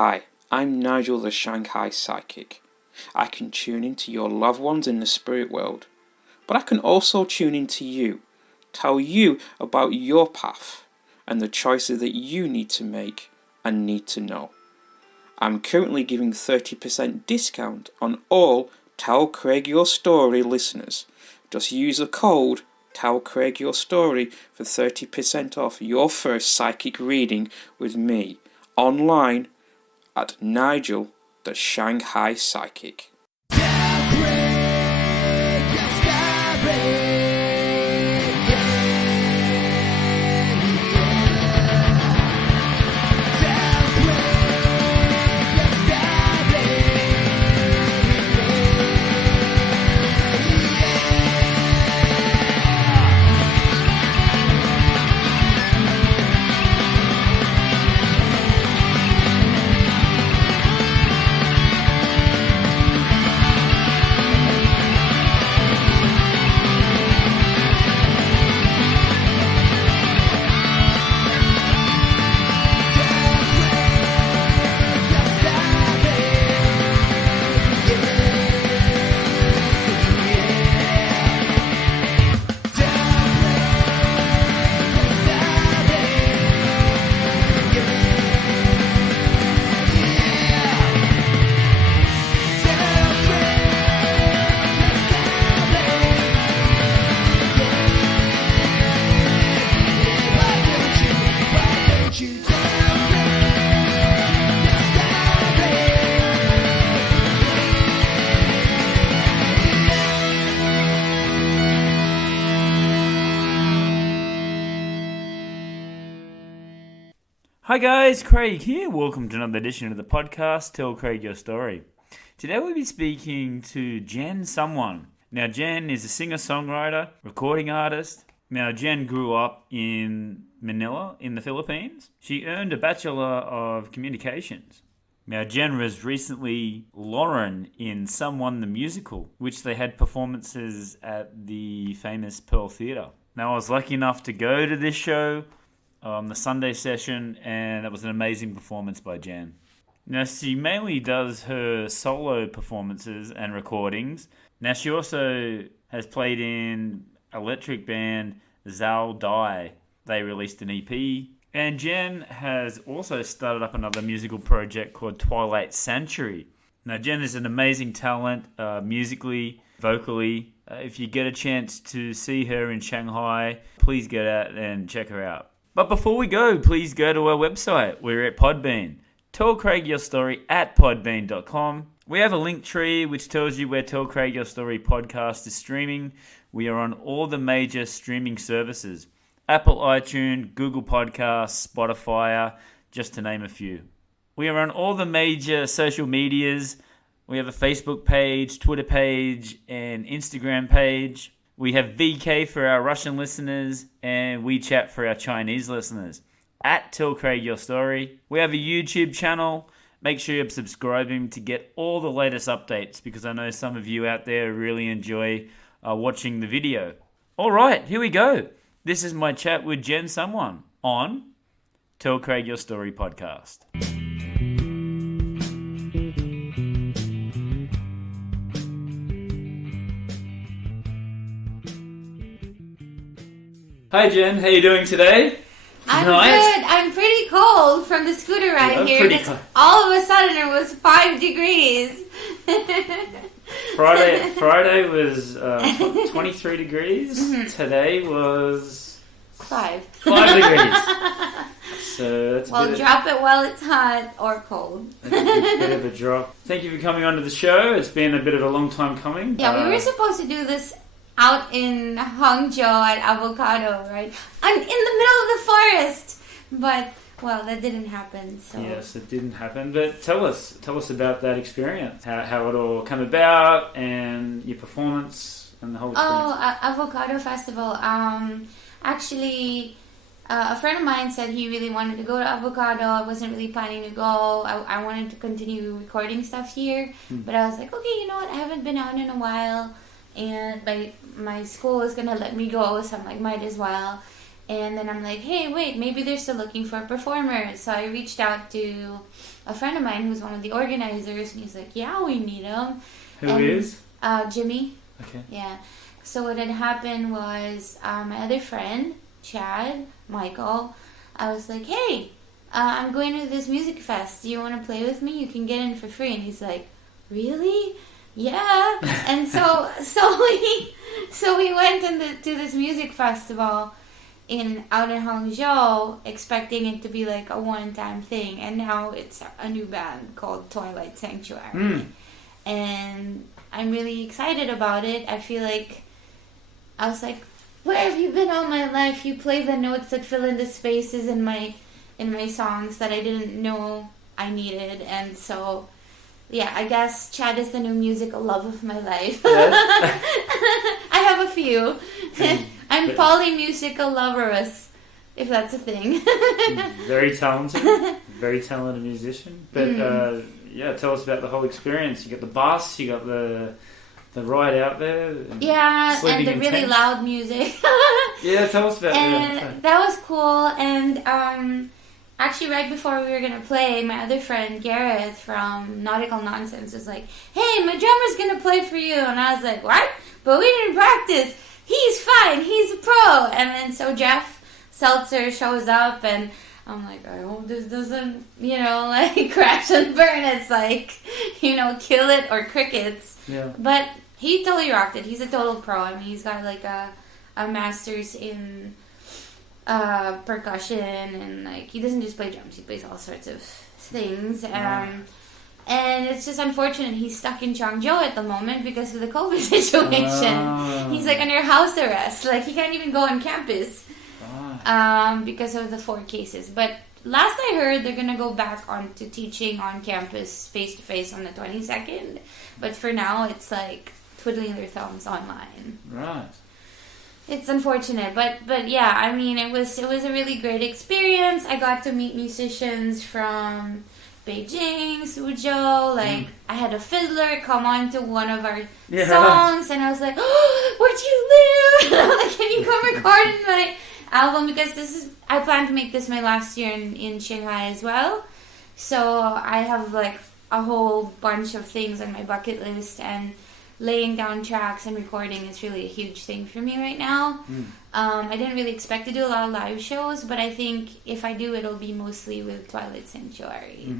Hi, I'm Nigel the Shanghai Psychic. I can tune into your loved ones in the spirit world, but I can also tune into you, tell you about your path and the choices that you need to make and need to know. I'm currently giving 30% discount on all Tell Craig Your Story listeners. Just use the code Tell Craig Your Story for 30% off your first psychic reading with me online at Nigel the Shanghai Psychic. Hi guys, Craig here. Welcome to another edition of the podcast, Tell Craig Your Story. Today we'll be speaking to Jen Someone. Now Jen is a singer-songwriter, recording artist. Now Jen grew up in Manila in the Philippines. She earned a Bachelor of Communications. Now Jen was recently Lauren in Someone the Musical, which they had performances at the famous Pearl Theatre. Now I was lucky enough to go to this show the Sunday session, and it was an amazing performance by Jen. Now, she mainly does her solo performances and recordings. Now, she also has played in electric band Zhao Dai. They released an EP. And Jen has also started up another musical project called Twilight Sanctuary. Now, Jen is an amazing talent, musically, vocally. If you get a chance to see her in Shanghai, please get out and check her out. But before we go, please go to our website. We're at Podbean. Tell Craig Your Story at podbean.com. We have a link tree which tells you where Tell Craig Your Story podcast is streaming. We are on all the major streaming services. Apple iTunes, Google Podcasts, Spotify, just to name a few. We are on all the major social medias. We have a Facebook page, Twitter page, and Instagram page. We have VK for our Russian listeners and WeChat for our Chinese listeners. At Tell Craig Your Story. We have a YouTube channel. Make sure you're subscribing to get all the latest updates, because I know some of you out there really enjoy watching the video. All right, here we go. This is my chat with Jen Someone on Tell Craig Your Story podcast. Hi Jen, how you doing today? I'm good. I'm pretty cold from the scooter ride here. All of a sudden it was 5 degrees. Friday was 23 degrees. Mm-hmm. Today was 5 degrees. So that's drop it while it's hot or cold. That's a bit of a drop. Thank you for coming onto the show. It's been a bit of a long time coming. Yeah, we were supposed to do this out in Hangzhou at Avocado, right? In the middle of the forest. But, well, that didn't happen. So. Yes, it didn't happen. But tell us about that experience. How it all came about and your performance and the whole experience. Avocado Festival. Actually, a friend of mine said he really wanted to go to Avocado. I wasn't really planning to go. I wanted to continue recording stuff here. But I was like, okay, you know what? I haven't been out in a while. And my school is going to let me go, so I'm like, might as well. And then I'm like, hey, wait, maybe they're still looking for a performer. So I reached out to a friend of mine who's one of the organizers, and he's like, yeah, we need him. Who is? Jimmy. Okay. Yeah. So what had happened was my other friend, Chad, Michael, I was like, hey, I'm going to this music fest. Do you want to play with me? You can get in for free. And he's like, really? Yeah. And so we went to this music festival out in Hangzhou, expecting it to be like a one-time thing, and now it's a new band called Twilight Sanctuary. And I'm really excited about it. I feel like I was like, where have you been all my life? You play the notes that fill in the spaces in my songs that I didn't know I needed. And so yeah, I guess Chad is the new musical love of my life. Yes. I have a few. I'm polymusical loverous, if that's a thing. Very talented musician. But yeah, tell us about the whole experience. You got the bus, you got the ride out there. Yeah, and the really tent. loud music. Yeah, tell us about that. And that was cool. And actually, right before we were going to play, my other friend, Gareth from Nautical Nonsense, was like, hey, my drummer's going to play for you. And I was like, what? But we didn't practice. He's fine. He's a pro. And then so Jeff Seltzer shows up, and I'm like, I hope this doesn't, like crash and burn. It's like, kill it or crickets. Yeah. But he totally rocked it. He's a total pro. I mean, he's got like a master's in percussion, and like he doesn't just play drums, he plays all sorts of things. And it's just unfortunate he's stuck in Changzhou at the moment because of the COVID situation. He's like under house arrest, like he can't even go on campus because of the 4 cases. But last I heard, they're gonna go back on to teaching on campus face to face on the 22nd. But for now, it's like twiddling their thumbs online. Right. It's unfortunate, but yeah, I mean, it was a really great experience. I got to meet musicians from Beijing, Suzhou. Like, I had a fiddler come on to one of our songs, and I was like, oh, where'd you live? I'm like, can you come record in my album? Because I plan to make this my last year in Shanghai as well. So I have like a whole bunch of things on my bucket list, and laying down tracks and recording is really a huge thing for me right now. I didn't really expect to do a lot of live shows, but I think if I do, it'll be mostly with Twilight Sanctuary.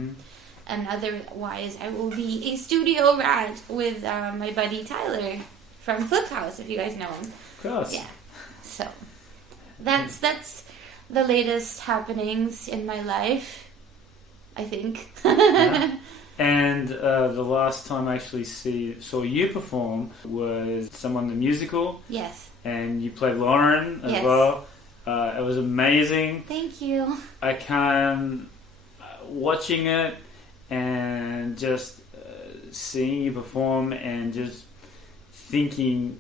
And otherwise, I will be a studio rat with my buddy Tyler from Flip House, if you guys know him. Of course. Yeah. So that's the latest happenings in my life, I think. Yeah. And the last time I actually saw you perform was Someone the Musical. Yes. And you played Lauren as well. It was amazing. Thank you. I can watching it and just seeing you perform and just thinking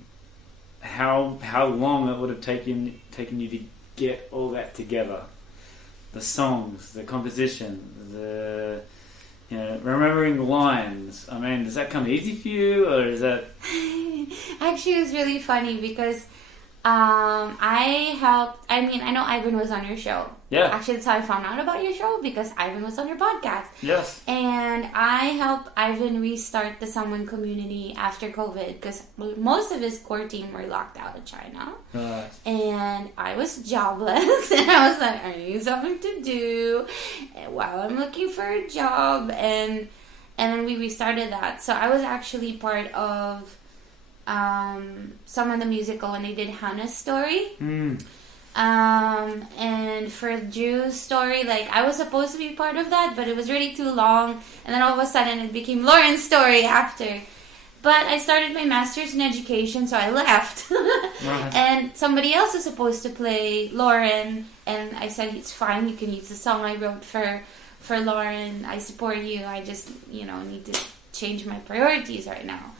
how long it would have taken you to get all that together. The songs, the composition, remembering the lines. I mean, does that come easy for you, or is that... Actually, it was really funny because I know Ivan was on your show. Yeah. Actually, that's how I found out about your show, because Ivan was on your podcast. Yes. And I helped Ivan restart the Someone community after COVID, because most of his core team were locked out of China. Right. And I was jobless, and I was like, I need something to do while I'm looking for a job. And then we restarted that. So I was actually part of Someone the Musical when they did Hannah's story. And for Drew's story, like, I was supposed to be part of that, but it was really too long, and then all of a sudden it became Lauren's story after. But I started my master's in education, so I left. Right. And somebody else was supposed to play Lauren, and I said, it's fine, you can use the song I wrote for Lauren. I support you. I just, need to change my priorities right now.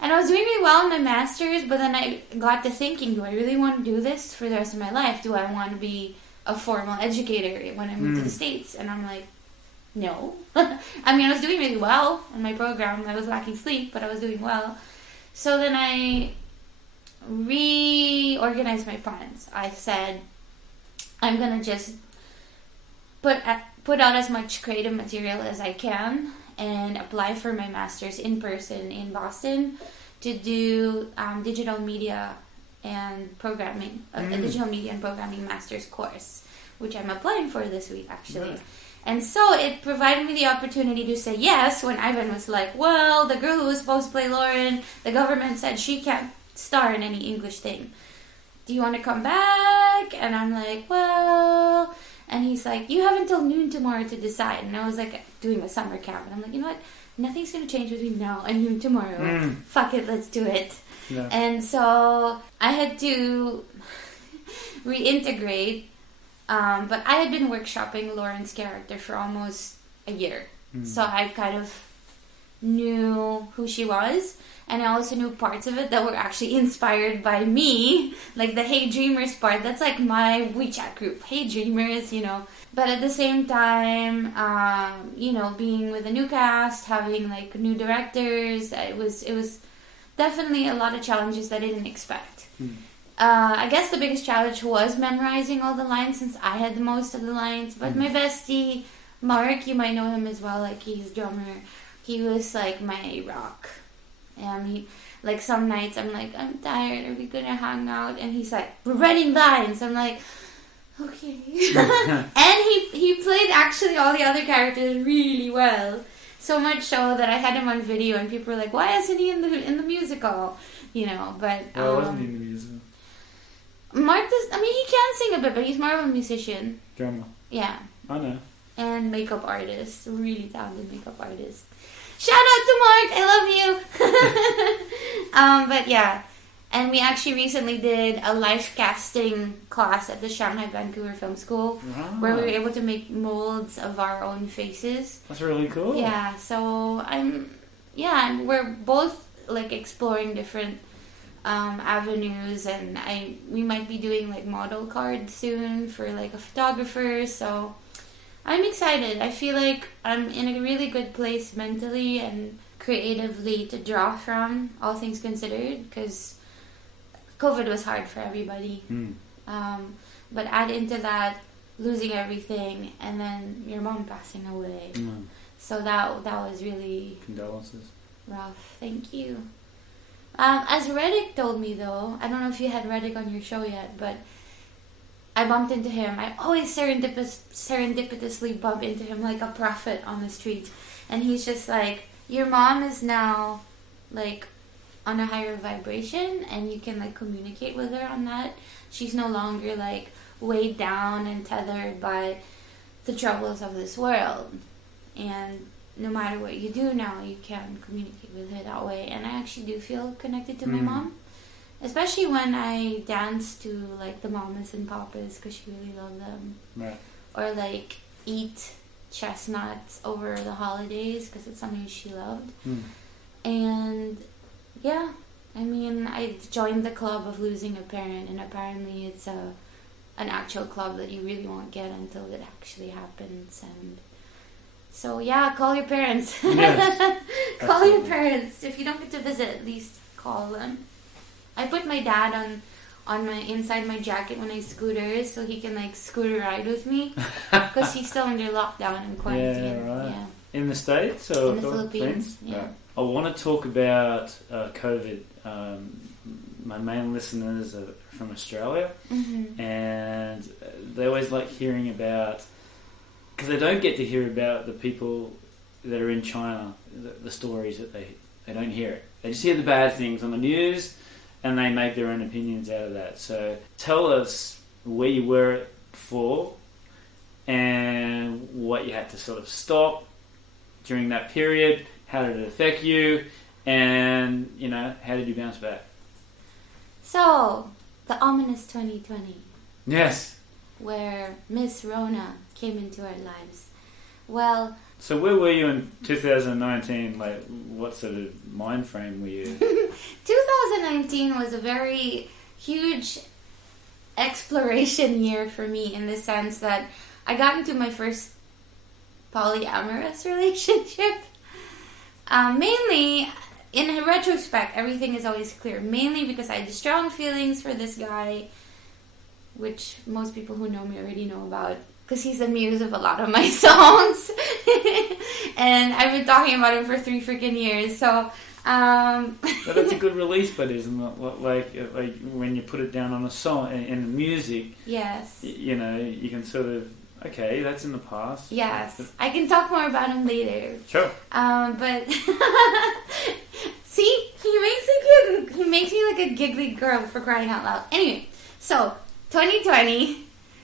And I was doing really well in my master's, but then I got to thinking, do I really want to do this for the rest of my life? Do I want to be a formal educator when I move to the States? And I'm like, no. I mean, I was doing really well in my program. I was lacking sleep, but I was doing well. So then I reorganized my plans. I said, I'm gonna just put out as much creative material as I can and apply for my master's in person in Boston to do digital media and programming, a digital media and programming master's course, which I'm applying for this week actually. Right. And so it provided me the opportunity to say yes when Ivan was like, well, the girl who was supposed to play Lauren, the government said she can't star in any English thing. Do you want to come back? And I'm like, well... And he's like, you have until noon tomorrow to decide. And I was like doing a summer camp. And I'm like, you know what? Nothing's going to change between now and noon tomorrow. Fuck it, let's do it. Yeah. And so I had to reintegrate. But I had been workshopping Lauren's character for almost a year. So I kind of knew who she was. And I also knew parts of it that were actually inspired by me. Like the Hey Dreamers part. That's like my WeChat group. Hey Dreamers, you know. But at the same time, you know, being with a new cast, having like new directors, it was definitely a lot of challenges that I didn't expect. I guess the biggest challenge was memorizing all the lines since I had the most of the lines. But my bestie, Mark, you might know him as well, like he's a drummer. He was like my rock. And he, like some nights I'm like, I'm tired, are we gonna hang out? And he's like, we're writing lines. I'm like, okay. And he played actually all the other characters really well. So much so that I had him on video and people were like, why isn't he in the musical? You know, but Why wasn't he in the musical? Mark does, I mean, he can sing a bit, but he's more of a musician. Drummer. Yeah. I know. And makeup artist. Really talented makeup artist. Shout out to Mark! I love you! But yeah. And we actually recently did a life casting class at the Shanghai Vancouver Film School. Where we were able to make molds of our own faces. That's really cool. Yeah, so we're both like exploring different avenues, and we might be doing like model cards soon for like a photographer, so I'm excited. I feel like I'm in a really good place mentally and creatively to draw from, all things considered, because COVID was hard for everybody. But add into that losing everything and then your mom passing away. So that was really condolences. Rough. Thank you. As Reddick told me though, I don't know if you had Reddick on your show yet, but I bumped into him. I always serendipitously bump into him like a prophet on the street. And he's just like, your mom is now like on a higher vibration and you can like communicate with her on that. She's no longer like weighed down and tethered by the troubles of this world. And no matter what you do now, you can communicate with her that way. And I actually do feel connected to my mom. Especially when I dance to like the mamas and papas because she really loved them. Right. Or like eat chestnuts over the holidays because it's something she loved. And yeah, I mean, I joined the club of losing a parent, and apparently it's an actual club that you really won't get until it actually happens. And so yeah, call your parents. Yes, Call your parents. If you don't get to visit, at least call them. I put my dad on my inside my jacket when I scooter so he can like scooter ride with me because he's still under lockdown and quarantine. Yeah, right. Yeah. In the States or In the Philippines? Yeah. Right. I want to talk about COVID. My main listeners are from Australia, and they always like hearing about, because they don't get to hear about the people that are in China, the stories that they don't hear it. They just hear the bad things on the news, and they make their own opinions out of that. So tell us where you were before and what you had to sort of stop during that period. How did it affect you? And, you know, how did you bounce back? So, the ominous 2020. Yes. Where Miss Rona came into our lives. Well... So where were you in 2019? Like, what sort of mind frame were you in? 2019 was a very huge exploration year for me in the sense that I got into my first polyamorous relationship. Mainly, in retrospect, everything is always clear. Mainly because I had strong feelings for this guy. which most people who know me already know about, because he's the muse of a lot of my songs. And I've been talking about him for 3 freaking years. So, But that's a good release, but isn't it? Like when you put it down on a song in the music. Yes. You know, you can sort of, okay, that's in the past. Yes. I can talk more about him later. Sure. But see, he makes me like a giggly girl, for crying out loud. Anyway, so 2020.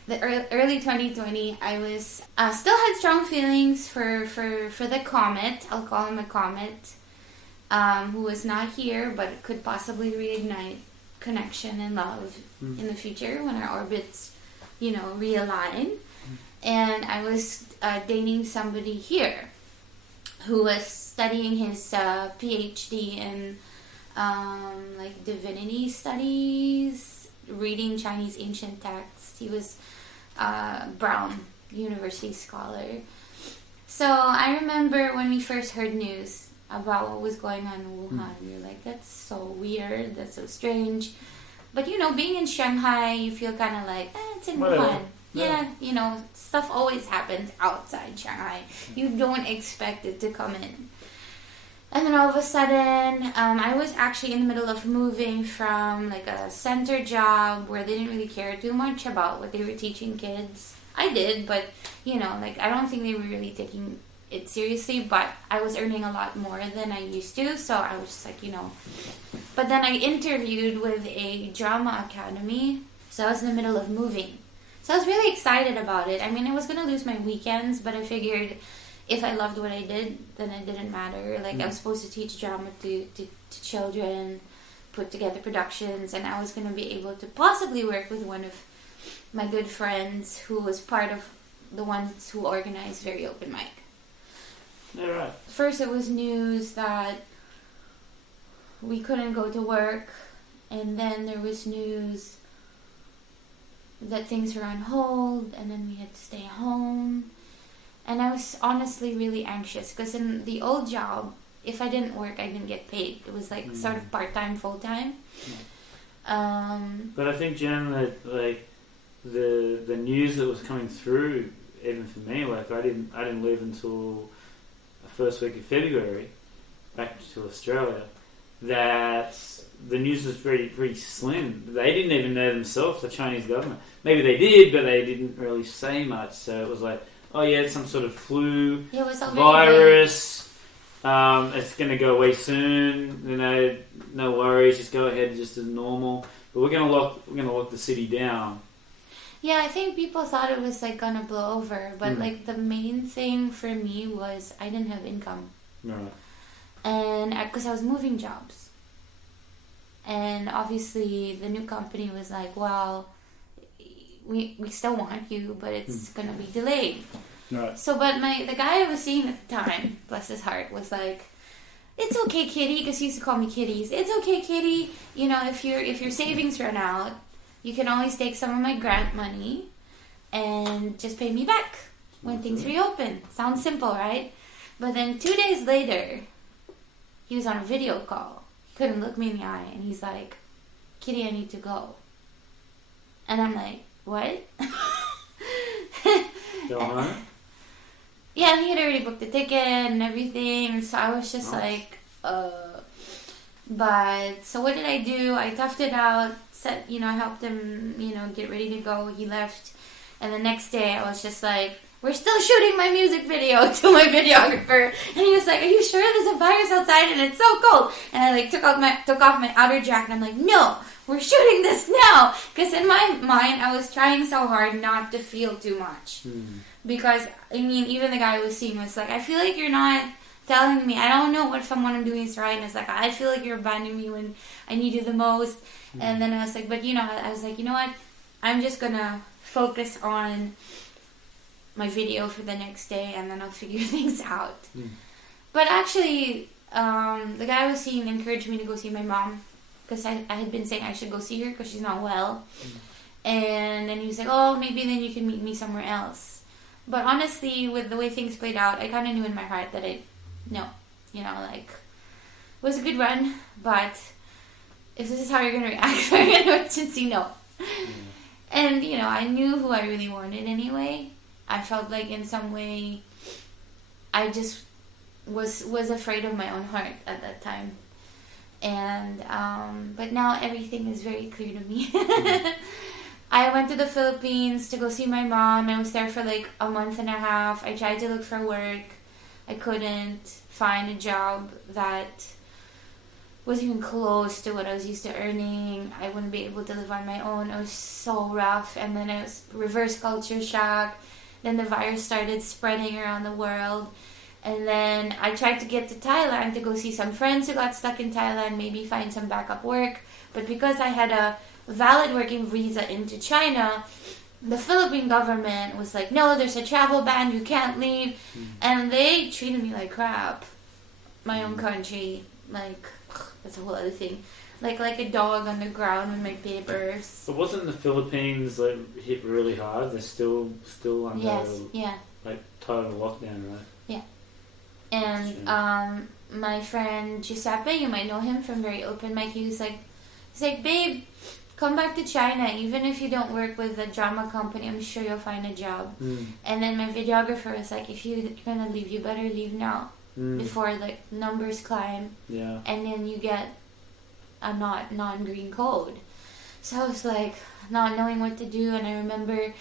The early 2020, I was still had strong feelings for the comet. I'll call him a comet, who was not here, but could possibly reignite connection and love in the future when our orbits, realign. And I was dating somebody here who was studying his PhD in like divinity studies, reading Chinese ancient texts. He was Brown University scholar. So I remember when we first heard news about what was going on in Wuhan, we were like, that's so weird, that's so strange. But being in Shanghai, you feel kind of like, it's in Wuhan. Yeah, stuff always happens outside Shanghai. You don't expect it to come in. And then all of a sudden, I was actually in the middle of moving from like a center job where they didn't really care too much about what they were teaching kids. I did, but I don't think they were really taking it seriously, but I was earning a lot more than I used to, so I was just like, But then I interviewed with a drama academy, so I was in the middle of moving. So I was really excited about it. I mean, I was going to lose my weekends, but I figured if I loved what I did, then it didn't matter. Like, I was supposed to teach drama to children, put together productions, and I was going to be able to possibly work with one of my good friends who was part of the ones who organized Very Open Mic. Yeah, right. First, it was news that we couldn't go to work, and then there was news that things were on hold, and then we had to stay home. And I was honestly really anxious because in the old job, if I didn't work, I didn't get paid. It was like sort of part-time, full-time. But I think, Jen, that like the news that was coming through, even for me, like I didn't leave until the first week of February back to Australia. That the news was pretty slim. They didn't even know themselves, the Chinese government. Maybe they did, but they didn't really say much. So it was like, oh yeah, it's some sort of flu virus. It's going to go away soon. No worries. Just go ahead, just as normal. But we're going to lock the city down. Yeah, I think people thought it was like going to blow over, but like the main thing for me was I didn't have income. Right. And because I was moving jobs. And obviously the new company was like, well, we still want you, but it's going to be delayed. Right. So, but the guy I was seeing at the time, bless his heart, was like, it's okay, kitty, because he used to call me kitties. It's okay, kitty. If your savings run out, you can always take some of my grant money and just pay me back when things reopen. Sounds simple, right? But then 2 days later, he was on a video call. Couldn't look me in the eye, and he's like, kitty, I need to go. And I'm like, what? Yeah, he had already booked the ticket and everything, so I was just like, But, so what did I do? I toughed it out, I helped him, get ready to go. He left, and the next day I was just like, we're still shooting my music video to my videographer. And he was like, are you sure there's a virus outside and it's so cold? And I took off my outer jacket, and I'm like, no, we're shooting this now. Because in my mind, I was trying so hard not to feel too much. Because, even the guy I was seeing was like, I feel like you're not telling me. I don't know if what I'm doing is right. And it's like, I feel like you're abandoning me when I need you the most. And then I was like, but I was like, you know what? I'm just going to focus on my video for the next day, and then I'll figure things out. But actually, the guy I was seeing encouraged me to go see my mom, because I had been saying I should go see her because she's not well. And then he was like, oh, maybe then you can meet me somewhere else. But honestly, with the way things played out, I kind of knew in my heart that it was a good run, but if this is how you're going to react for an emergency, no. And, I knew who I really wanted anyway. I felt like in some way I just was afraid of my own heart at that time. And, but now everything is very clear to me. I went to the Philippines to go see my mom. I was there for like a month and a half. I tried to look for work. I couldn't find a job that was even close to what I was used to earning. I wouldn't be able to live on my own. It was so rough. And then it was reverse culture shock. Then the virus started spreading around the world. And then I tried to get to Thailand to go see some friends who got stuck in Thailand, maybe find some backup work. But because I had a valid working visa into China, the Philippine government was like, no, there's a travel ban, you can't leave. And they treated me like crap. My own country, like, that's a whole other thing. Like a dog on the ground with my papers. But wasn't the Philippines hit really hard? They're still under total lockdown, right? Yeah. And my friend Giuseppe, you might know him from Very Open Mic. He's like, babe, come back to China. Even if you don't work with a drama company, I'm sure you'll find a job. And then my videographer was like, if you're gonna leave, you better leave now before numbers climb. Yeah. And then you get a non-green code. So I was like not knowing what to do. And I remember,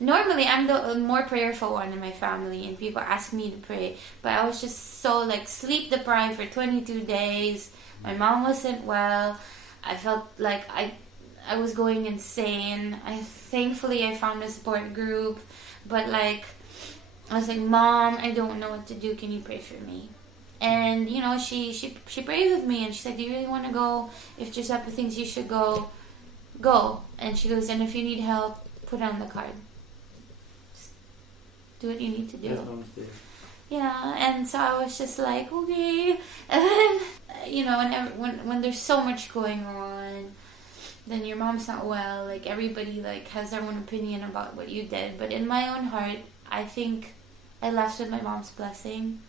normally I'm the more prayerful one in my family, and people ask me to pray, but I was just so sleep deprived for 22 days. My mom wasn't well. I felt like I was going insane. Thankfully I found a support group, but I was like, Mom, I don't know what to do. Can you pray for me? And she prayed with me, and she said, do you really want to go? If Giuseppe thinks you should go. And she goes, and if you need help, put it on the card. Just do what you need to do. Yeah, and so I was just like, okay. And then, when there's so much going on, then your mom's not well. Everybody has their own opinion about what you did. But in my own heart, I think I left with my mom's blessing.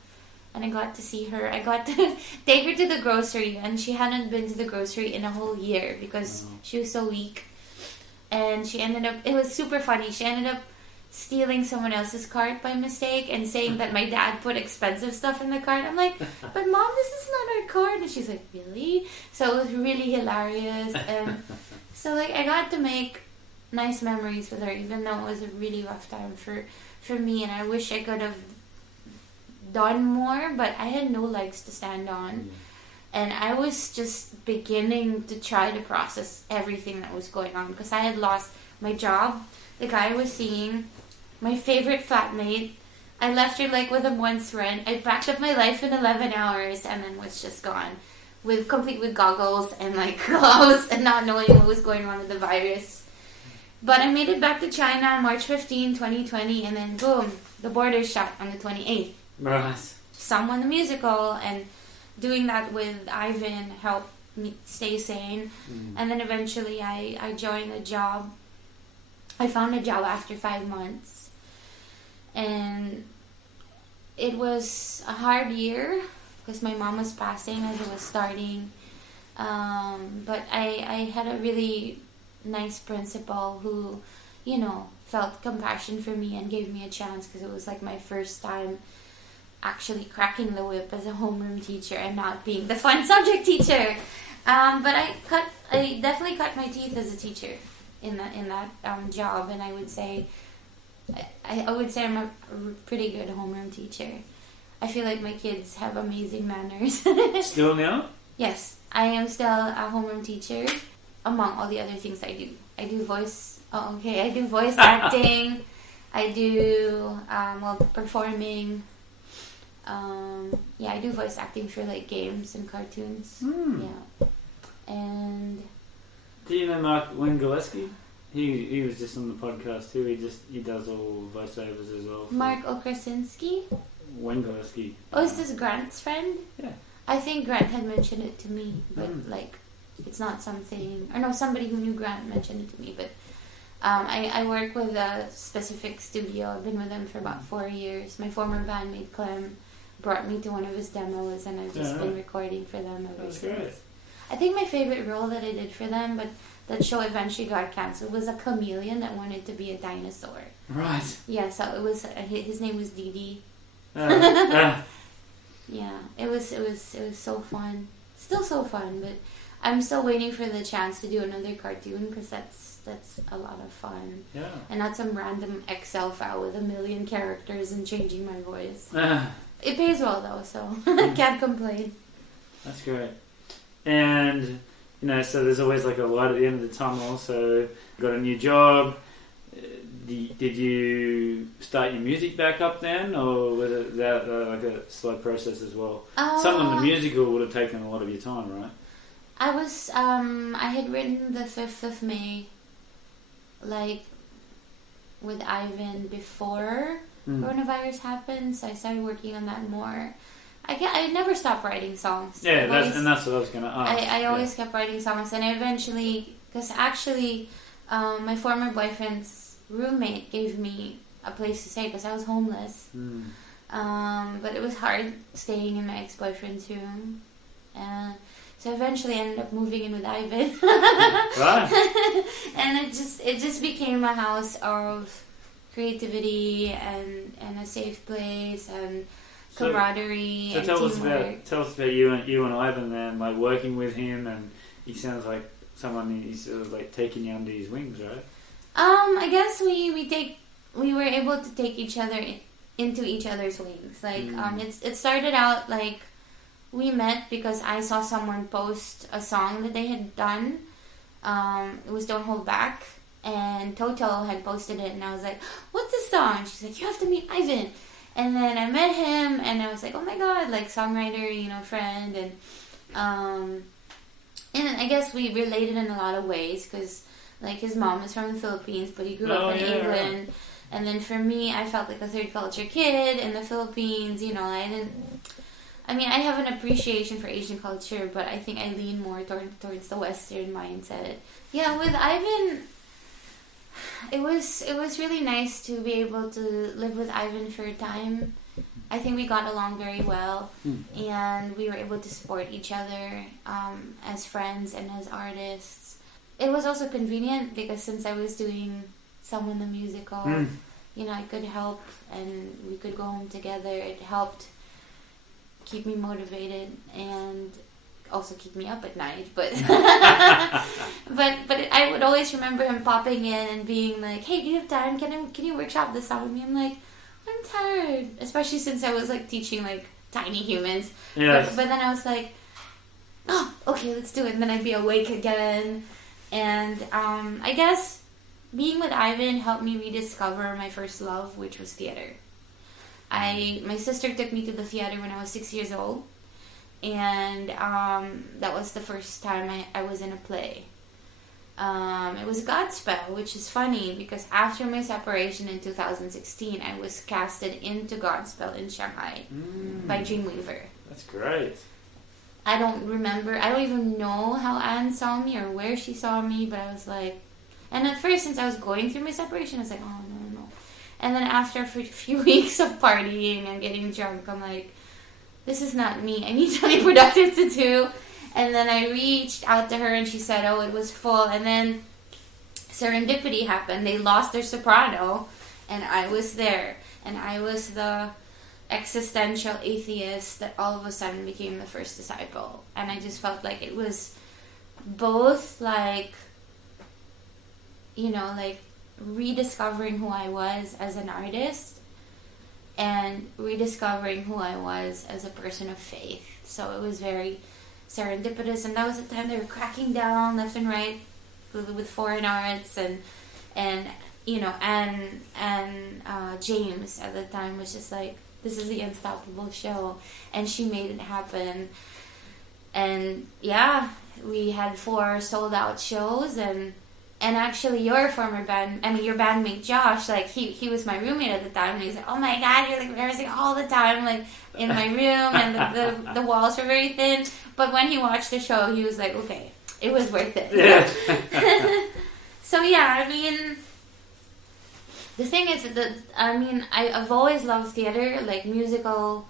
And I got to see her. I got to take her to the grocery. And she hadn't been to the grocery in a whole year because she was so weak. And she ended up, it was super funny. She ended up stealing someone else's cart by mistake and saying that my dad put expensive stuff in the cart. I'm like, but Mom, this is not our cart. And she's like, really? So it was really hilarious. And so I got to make nice memories with her, even though it was a really rough time for me. And I wish I could have done more, but I had no legs to stand on. And I was just beginning to try to process everything that was going on, because I had lost my job, the guy I was seeing, my favorite flatmate. I left her with a month's rent. I packed up my life in 11 hours and then was just gone, complete with goggles and gloves and not knowing what was going on with the virus. But I made it back to China March 15, 2020, and then boom, the borders shut on the 28th. Right. Someone the musical, and doing that with Ivan helped me stay sane. And then eventually I joined a job. I found a job after 5 months, and it was a hard year because my mom was passing as it was starting. But I had a really nice principal who, felt compassion for me and gave me a chance, because it was my first time actually cracking the whip as a homeroom teacher and not being the fun subject teacher. But I definitely cut my teeth as a teacher in that job, and I would say I'm a pretty good homeroom teacher. I feel like my kids have amazing manners. Still now? Yes, I am still a homeroom teacher, among all the other things I do. I do voice acting. I do performing. I do voice acting for games and cartoons. Yeah. And do you know Mark Wengaleski? He was just on the podcast too. He does all voiceovers as well. Mark Okrasinski? Wengaleski. Oh, is this Grant's friend? Yeah. I think Grant had mentioned it to me, but it's not something, or no, somebody who knew Grant mentioned it to me, but I work with a specific studio. I've been with them for about 4 years. My former bandmate Clem brought me to one of his demos, and I've just been recording for them ever since. Great. I think my favorite role that I did for them, but that show eventually got canceled, was a chameleon that wanted to be a dinosaur. Right. Yeah, so it was, his name was Dee. Yeah, it was so fun. Still so fun, but I'm still waiting for the chance to do another cartoon, because that's a lot of fun. Yeah. And not some random Excel file with 1 million characters and changing my voice. It pays well though, so I can't complain. That's great. And, so there's always like a light at the end of the tunnel. So you got a new job. Did you start your music back up then, or was it that like a slow process as well? Some of the musical would have taken a lot of your time, right? I was, I had written the 5th of May, like, with Ivan before coronavirus happened, so I started working on that more. I never stopped writing songs. Yeah, that's what I was going to ask. I always kept writing songs, and I eventually, because actually, my former boyfriend's roommate gave me a place to stay because I was homeless. But it was hard staying in my ex-boyfriend's room. So eventually I ended up moving in with Ivan. Right. And it just became a house of creativity and a safe place and camaraderie and teamwork. Tell us about you and Ivan then, like working with him, and he sounds like someone he's sort of like taking you under his wings, right? I guess we were able to take each other into each other's wings. Like it started out like we met because I saw someone post a song that they had done. It was Don't Hold Back, and Toto had posted it, and I was like, "What's this song?" And she's like, "You have to meet Ivan." And then I met him, and I was like, "Oh my god!" Like songwriter, friend, and I guess we related in a lot of ways because like his mom is from the Philippines, but he grew up in England. And then for me, I felt like a third culture kid in the Philippines. I have an appreciation for Asian culture, but I think I lean more towards the Western mindset. Yeah, with Ivan, it was really nice to be able to live with Ivan for a time. I think we got along very well, and we were able to support each other as friends and as artists. It was also convenient because since I was doing Someone the Musical, I could help and we could go home together. It helped keep me motivated and also keep me up at night. But but I would always remember him popping in and being like, "Hey, do you have time? Can you workshop this song with me?" I'm like, "I'm tired," especially since I was like teaching like tiny humans. Yes. But then I was like, "Oh, okay, let's do it." And then I'd be awake again. And I guess being with Ivan helped me rediscover my first love, which was theater. My sister took me to the theater when I was 6 years old, and that was the first time I was in a play. It was Godspell, which is funny because after my separation in 2016, I was casted into Godspell in Shanghai by Dreamweaver. That's great. I don't even know how Anne saw me or where she saw me, but I was like, and at first, since I was going through my separation, I was like, oh, no. And then after a few weeks of partying and getting drunk, I'm like, this is not me. I need something productive to do. And then I reached out to her and she said, oh, it was full. And then serendipity happened. They lost their soprano and I was there. And I was the existential atheist that all of a sudden became the first disciple. And I just felt like it was both like, rediscovering who I was as an artist and rediscovering who I was as a person of faith. So it was very serendipitous, and that was the time they were cracking down left and right with foreign arts, and James at the time was just like, this is the unstoppable show, and she made it happen. And yeah, we had 4 sold out shows, and actually your bandmate Josh, like he was my roommate at the time, and he was like, oh my god, you're like rehearsing all the time, like in my room, and the walls were very thin. But when he watched the show, he was like, okay, it was worth it. Yeah. So yeah, the thing is that I've always loved theater, like musical,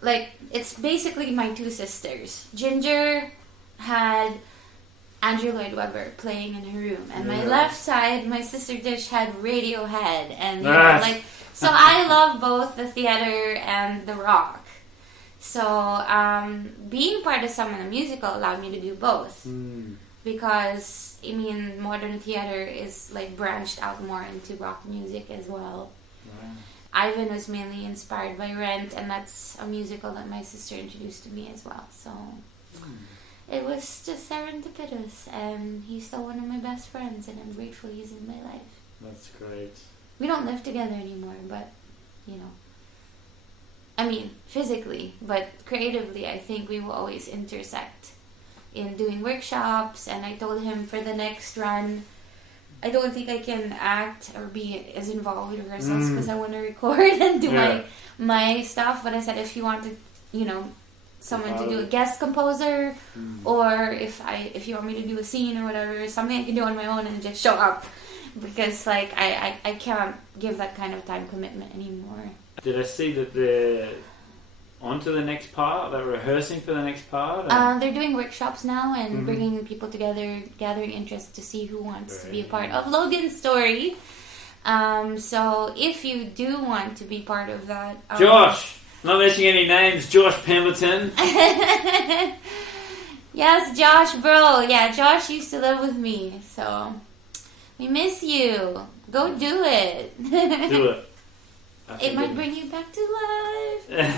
like it's basically my 2 sisters. Ginger had Andrew Lloyd Webber playing in her room, and my left side, my sister Dish, had Radiohead, and you know, like, so I love both the theater and the rock. So being part of Someone a Musical allowed me to do both, because I mean, modern theater is like branched out more into rock music as well. Ivan was mainly inspired by Rent, and that's a musical that my sister introduced to me as well. So it was just serendipitous, and he's still one of my best friends, and I'm grateful he's in my life. That's great. We don't live together anymore, but, you know, I mean, physically, but creatively, I think we will always intersect in doing workshops, and I told him for the next run, I don't think I can act or be as involved with rehearsals because I want to record and do my stuff. But I said, if you want to, you know, someone to do a guest composer, or if you want me to do a scene or whatever, something I can do on my own and just show up, because like I can't give that kind of time commitment anymore. Did I see that they're on to the next part? They're rehearsing for the next part? They're doing workshops now and bringing people together, gathering interest to see who wants to be a part of Logan's story. So if you do want to be part of that... Josh! Not mentioning any names. Josh Pemberton. Yes, Josh, bro. Yeah, Josh used to live with me. So we miss you. Go do it. Do it. It might bring you back to life.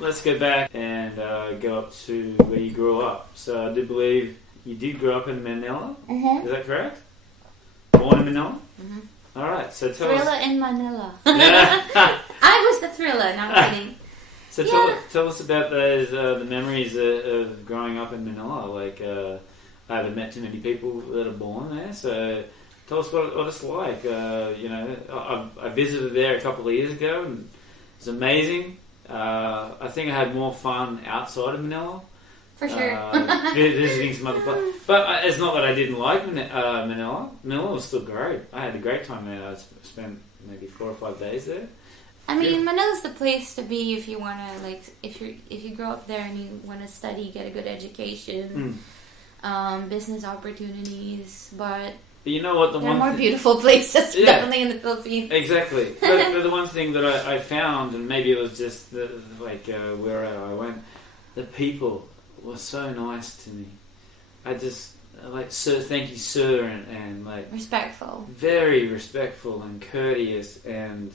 Let's go back and go up to where you grew up. So I do believe you did grow up in Manila. Is that correct? Born in Manila? Alright, so tell us... Thriller in Manila. I was the thriller, not kidding. So tell us about those the memories of growing up in Manila. Like, I haven't met too many people that are born there, so... Tell us what it's like. You know, I visited there a couple of years ago, and it's amazing. I think I had more fun outside of Manila. For sure. Visiting some other places. But it's not that I didn't like Manila. Manila was still great. I had a great time there. I spent maybe 4 or 5 days there. I mean, Manila's the place to be if you want to, like, if you grow up there and you want to study, get a good education, business opportunities, but you know what? There are more beautiful places, definitely in the Philippines. Exactly. But the one thing that I found, and maybe it was just where I went, the people were so nice to me. I just like, sir, thank you, sir, and like respectful, very respectful and courteous, and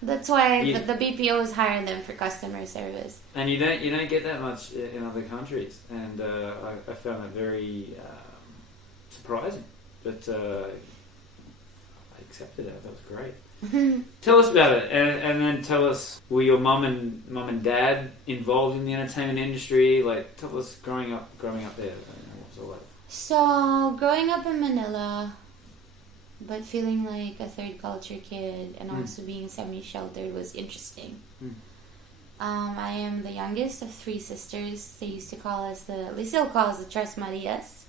that's why the BPOs hire them for customer service. And you don't get that much in other countries, and I found that very surprising. But I accepted it. That was great. Tell us about it, and then tell us, were your mum and dad involved in the entertainment industry? Like, tell us growing up there. What was it like? So growing up in Manila, but feeling like a third culture kid, and also being semi-sheltered was interesting. I am the youngest of 3 sisters. They still call us the Tres Marias,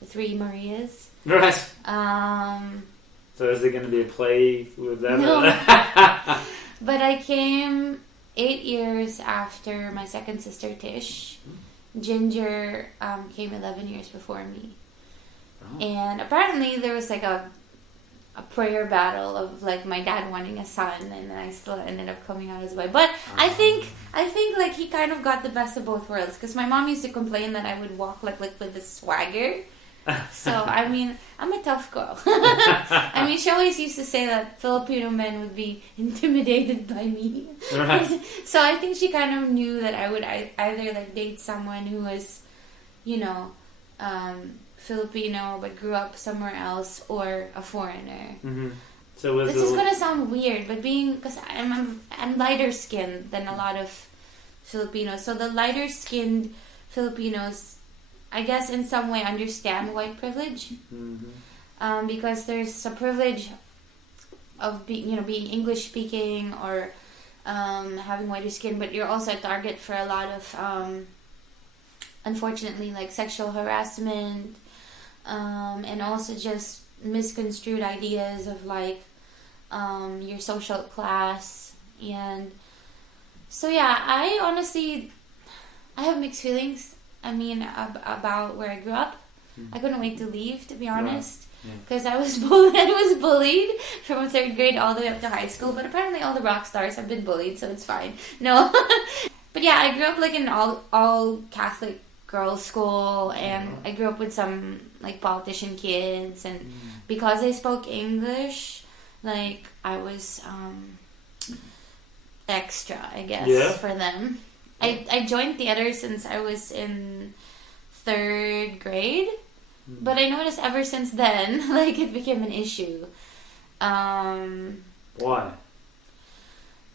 the 3 Marias. Right. So is there going to be a play with that? No. But I came 8 years after my second sister Tish. Ginger came 11 years before me. Oh. And apparently there was like a prayer battle of like my dad wanting a son, and I still ended up coming out as well. But I think like he kind of got the best of both worlds, because my mom used to complain that I would walk like with this swagger. So, I mean, I'm a tough girl. I mean, she always used to say that Filipino men would be intimidated by me. Right. So I think she kind of knew that I would either like date someone who was, you know, Filipino but grew up somewhere else, or a foreigner. So this is going to sound weird, but because I'm lighter skinned than a lot of Filipinos. So the lighter skinned Filipinos, I guess, in some way understand white privilege, because there's a privilege of being English speaking or having whiter skin, but you're also a target for a lot of, unfortunately, like sexual harassment, and also just misconstrued ideas of like your social class. And so yeah, I honestly have mixed feelings. about where I grew up. I couldn't wait to leave, to be honest, Right. because I was bullied from 3rd grade all the way up to high school. But apparently, all the rock stars have been bullied, so it's fine. No, but yeah, I grew up like in an all Catholic girls' school, and I grew up with some like politician kids, and because I spoke English, like I was extra, I guess, for them. I joined theater since I was in 3rd grade, but I noticed ever since then, like it became an issue. Why?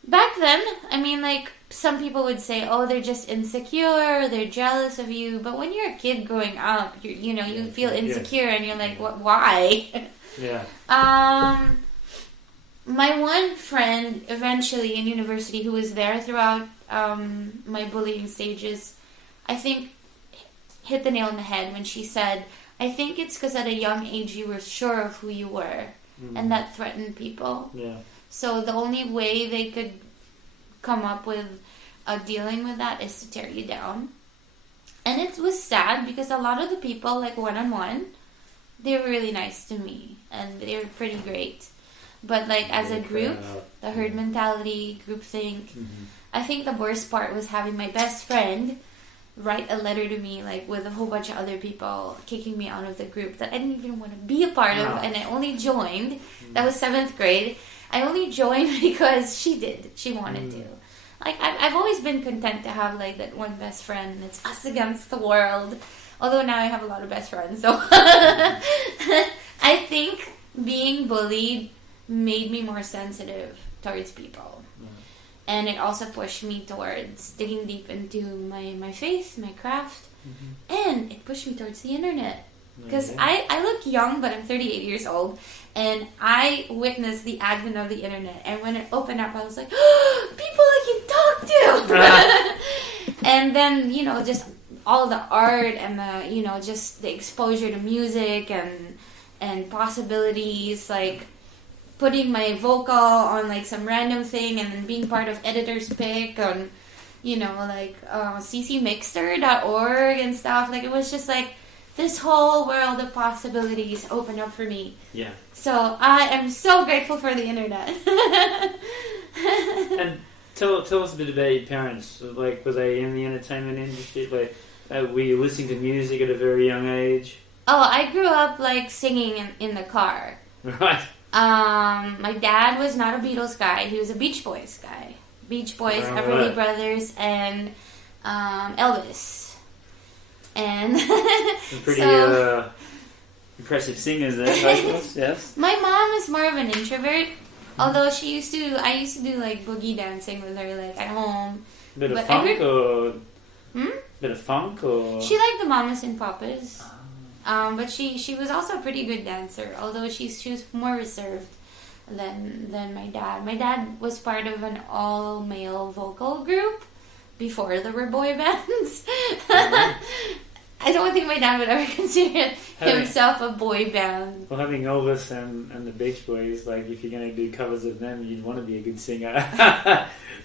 Back then, I mean, like, some people would say, oh, they're just insecure, they're jealous of you. But when you're a kid growing up, you feel insecure, and you're like, what? Why? Yeah. My one friend, eventually in university, who was there throughout my bullying stages, I think hit the nail on the head when she said, I think it's because at a young age you were sure of who you were, and that threatened people. Yeah. So the only way they could come up with dealing with that is to tear you down. And it was sad because a lot of the people, like one-on-one, they were really nice to me, and they were pretty great. But like as a group, the herd mentality, groupthink, I think the worst part was having my best friend write a letter to me, like with a whole bunch of other people kicking me out of the group that I didn't even want to be a part of, and I only joined. That was 7th grade. I only joined because she did. She wanted to. Like, I've always been content to have, like, that one best friend, and it's us against the world. Although now I have a lot of best friends, so... I think being bullied made me more sensitive towards people. And it also pushed me towards digging deep into my faith, my craft. And it pushed me towards the internet. Because I look young, but I'm 38 years old. And I witnessed the advent of the internet. And when it opened up, I was like, oh, people I can talk to! And then, just all the art and the, just the exposure to music and possibilities, like putting my vocal on like some random thing and then being part of editor's pick on, ccmixter.org and stuff. Like, it was just like this whole world of possibilities opened up for me. Yeah. So I am so grateful for the internet. And tell us a bit about your parents. Like, were they in the entertainment industry? Like, were you listening to music at a very young age? Oh, I grew up like singing in the car. Right. My dad was not a Beatles guy. He was a Beach Boys guy. Beach Boys, Everly Brothers, and Elvis. And some pretty impressive singers there, vocals, yes. My mom is more of an introvert. Although I used to do like boogie dancing with her, like at home. Bit of funk or? Bit of funk or? She liked the Mamas and Papas. But she was also a pretty good dancer, although she was more reserved than my dad. My dad was part of an all-male vocal group before there were boy bands. I don't think my dad would ever consider himself a boy band. Well, having Elvis and the Beach Boys, like, if you're going to do covers of them, you'd want to be a good singer.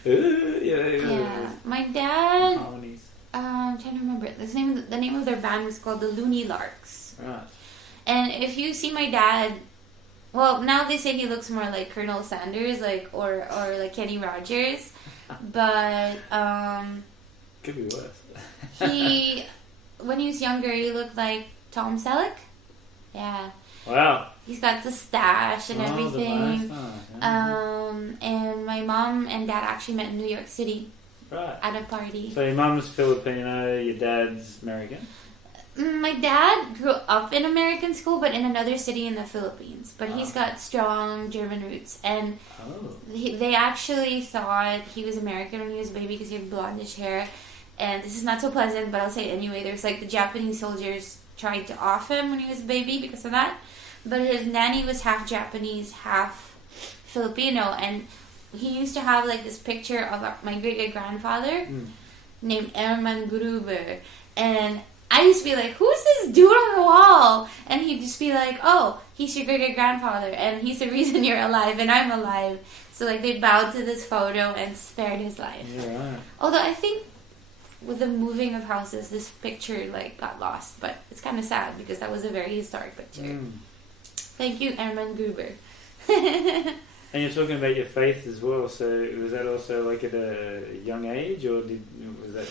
Yeah. My dad... Harmonies. I'm trying to remember it. The name of their band was called the Looney Larks. Right. And if you see my dad, well, now they say he looks more like Colonel Sanders, like or like Kenny Rogers, but could be worse. When he was younger, he looked like Tom Selleck. Yeah. Wow. He's got the stash and everything. Yeah. And my mom and dad actually met in New York City. Right. At a party. So your mum's Filipino, your dad's American? My dad grew up in American school, but in another city in the Philippines. But he's got strong German roots. And they actually thought he was American when he was a baby because he had blondish hair. And this is not so pleasant, but I'll say it anyway. There's like the Japanese soldiers tried to off him when he was a baby because of that. But his nanny was half Japanese, half Filipino. And he used to have like this picture of my great-great-grandfather named Erman Gruber. And I used to be like, who's this dude on the wall? And he'd just be like, oh, he's your great-great-grandfather. And he's the reason you're alive and I'm alive. So like they bowed to this photo and spared his life. Yeah, right. Although I think with the moving of houses, this picture like got lost. But it's kind of sad because that was a very historic picture. Thank you, Herman Gruber. And you're talking about your faith as well. So was that also like at a young age, or was that?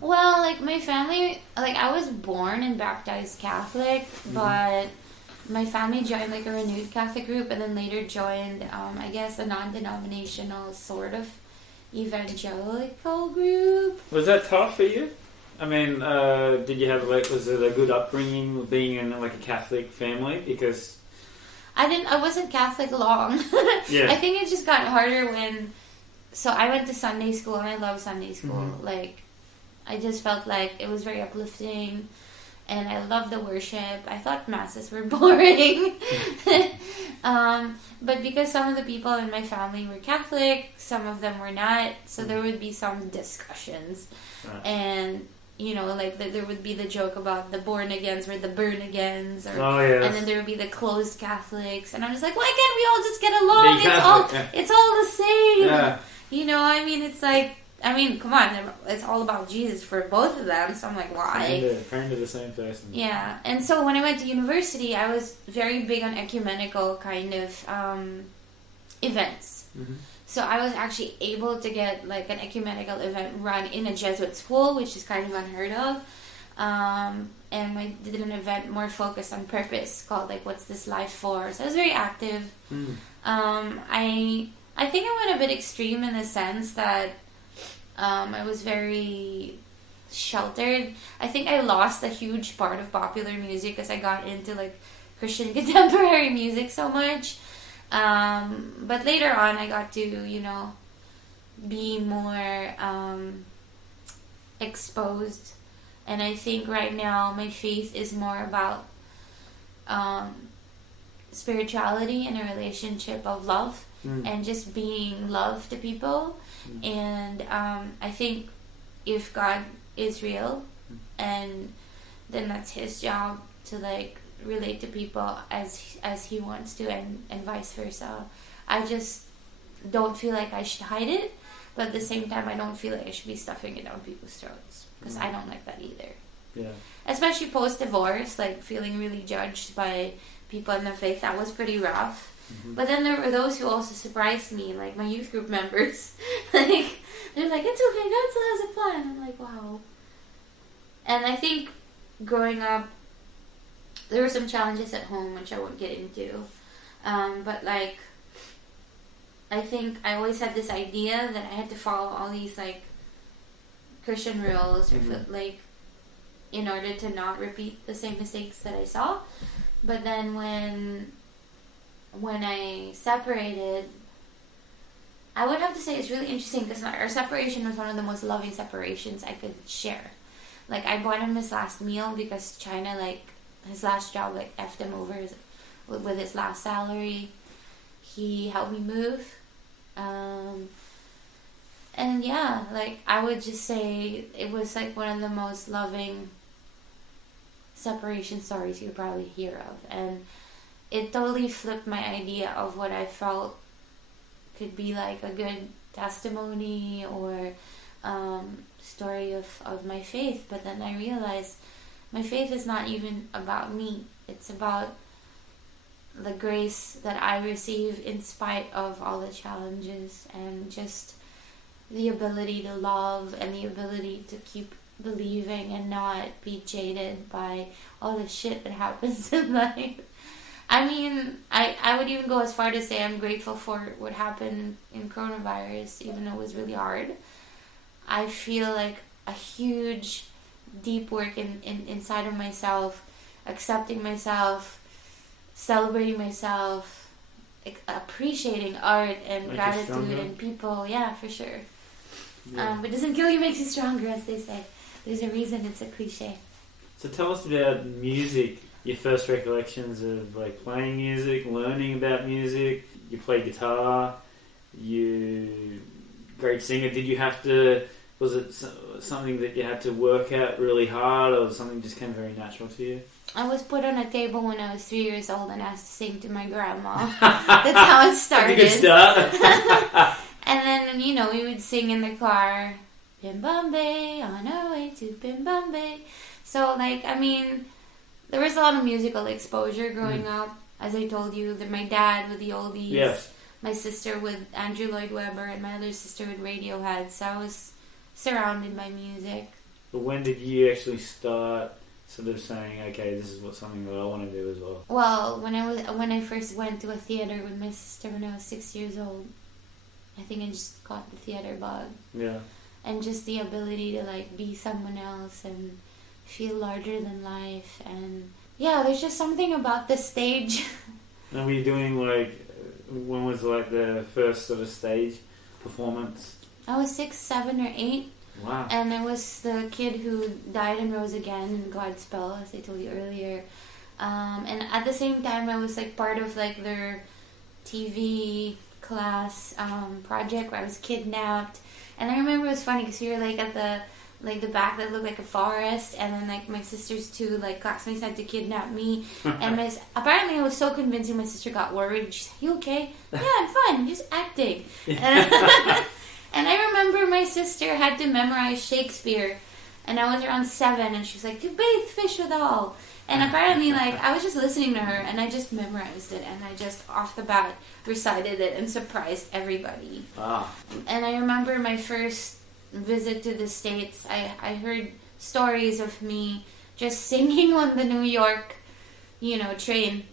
Well, like my family, like I was born and baptized Catholic, but my family joined like a renewed Catholic group, and then later joined, I guess, a non-denominational sort of evangelical group. Was that tough for you? I mean, did you have was it a good upbringing being in like a Catholic family? Because I wasn't Catholic long. Yeah. I think it just got harder when. So I went to Sunday school, and I love Sunday school. Like, I just felt like it was very uplifting, and I loved the worship. I thought masses were boring. But because some of the people in my family were Catholic, some of them were not, so there would be some discussions. And, you know, like there would be the joke about the born-agains or the burn-agains. And then there would be the closed Catholics. And I'm just like, why can't we all just get along? It's all the same. Yeah. You know, I mean, it's like, I mean, come on, it's all about Jesus for both of them, so I'm like, why? Praying to the same person. Yeah, and so when I went to university, I was very big on ecumenical kind of events. So I was actually able to get like an ecumenical event run in a Jesuit school, which is kind of unheard of. And I did an event more focused on purpose called like, What's This Life For? So I was very active. I think I went a bit extreme in the sense that I was very sheltered. I think I lost a huge part of popular music as I got into like Christian contemporary music so much. But later on I got to, you know, be more exposed. And I think right now my faith is more about spirituality and a relationship of love and just being love to people. And I think if God is real, and then that's his job to like relate to people as he wants to, and vice versa. I just don't feel like I should hide it, but at the same time I don't feel like I should be stuffing it down people's throats, because I don't like that either. Yeah. Especially post-divorce, like feeling really judged by people in the faith, that was pretty rough. But then there were those who also surprised me, like my youth group members. Like, they're like, it's okay, God still has a plan. I'm like, wow. And I think growing up, there were some challenges at home, which I won't get into. But like, I think I always had this idea that I had to follow all these like Christian rules, or like, in order to not repeat the same mistakes that I saw. But then when I separated, I would have to say it's really interesting, because our separation was one of the most loving separations I could share. Like, I bought him his last meal because China, like, his last job, like, effed him over with his last salary. He helped me move. And yeah, like, I would just say it was, like, one of the most loving separation stories you'll probably hear of. And it totally flipped my idea of what I felt could be like a good testimony or story of my faith. But then I realized my faith is not even about me. It's about the grace that I receive in spite of all the challenges, and just the ability to love and the ability to keep believing and not be jaded by all the shit that happens in life. I mean, I would even go as far to say I'm grateful for what happened in coronavirus, even though it was really hard. I feel like a huge, deep work inside of myself, accepting myself, celebrating myself, appreciating art and Make gratitude and people. Yeah, for sure. Yeah. But doesn't kill you makes you stronger, as they say. There's a reason it's a cliche. So tell us about music. Your first recollections of like playing music, learning about music. You play guitar. You great singer. Did you have to? Was it something that you had to work at really hard, or something just came very natural to you? I was put on a table when I was 3 years old and asked to sing to my grandma. That's how it started. That's a good start. And then, you know, we would sing in the car Bimbambe, on our way to Bimbambe. So, like, I mean, there was a lot of musical exposure growing up. As I told you, that my dad with the oldies, Yes. my sister with Andrew Lloyd Webber, and my other sister with Radiohead. So I was surrounded by music. But when did you actually start sort of saying, okay, this is something that I want to do as well? Well, when I first went to a theater with my sister when I was 6 years old, I think I just got the theater bug. Yeah. And just the ability to, like, be someone else and feel larger than life. And yeah, there's just something about the stage. And were you doing, like, when was, like, the first sort of stage performance? I was 6, 7, or 8. Wow. And I was the kid who died and rose again in Godspell, as I told you earlier. And at the same time, I was, like, part of, like, their TV class project where I was kidnapped. And I remember it was funny because we were, like, at the back that looked like a forest, and then, like, my sister's two, like, classmates had to kidnap me. And apparently I was so convincing, my sister got worried. She said, "You okay?" "Yeah, I'm fine. I'm just acting." And I remember my sister had to memorize Shakespeare, and I was around 7, and she was like, "To bathe fish withal." And apparently, like, I was just listening to her, and I just memorized it, and I just, off the bat, recited it and surprised everybody. Wow. And I remember my first visit to the States, I heard stories of me just singing on the New York, train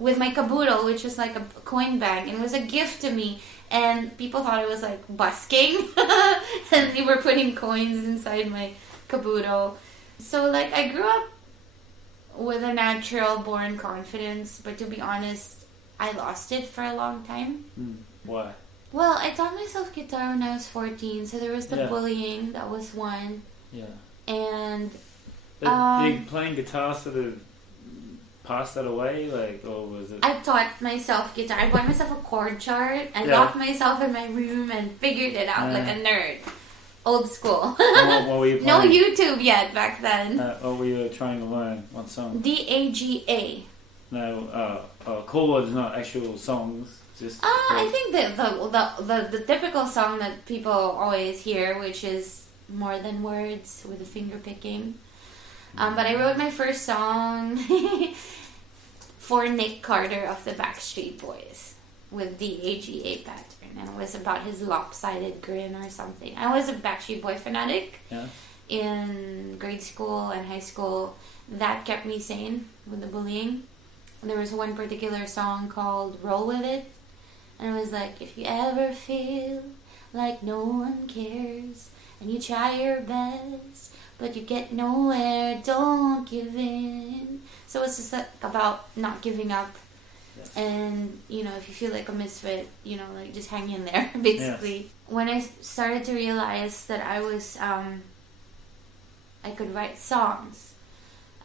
with my caboodle, which was like a coin bag, and it was a gift to me. And people thought it was like busking, and they were putting coins inside my caboodle. So, like, I grew up with a natural born confidence, but to be honest, I lost it for a long time. Why? Well, I taught myself guitar when I was 14, so there was the Yeah. bullying, that was one. Yeah. And Did playing guitar sort of pass that away, like, or was it? I taught myself guitar. I bought myself a chord chart. I Yeah. locked myself in my room and figured it out like a nerd. Old school. What were you No playing? YouTube yet back then. What were you trying to learn? What song? DAGA. No, chords, not actual songs. Just. I think that the typical song that people always hear, which is More Than Words with the finger picking. But I wrote my first song for Nick Carter of the Backstreet Boys with the AGA pattern. And it was about his lopsided grin or something. I was a Backstreet Boy fanatic in grade school and high school. That kept me sane with the bullying. There was one particular song called Roll With It. And it was like, if you ever feel like no one cares and you try your best but you get nowhere, don't give in. So it's just like about not giving up. Yes. And, if you feel like a misfit, like, just hang in there, basically. Yes. When I started to realize that I was, I could write songs.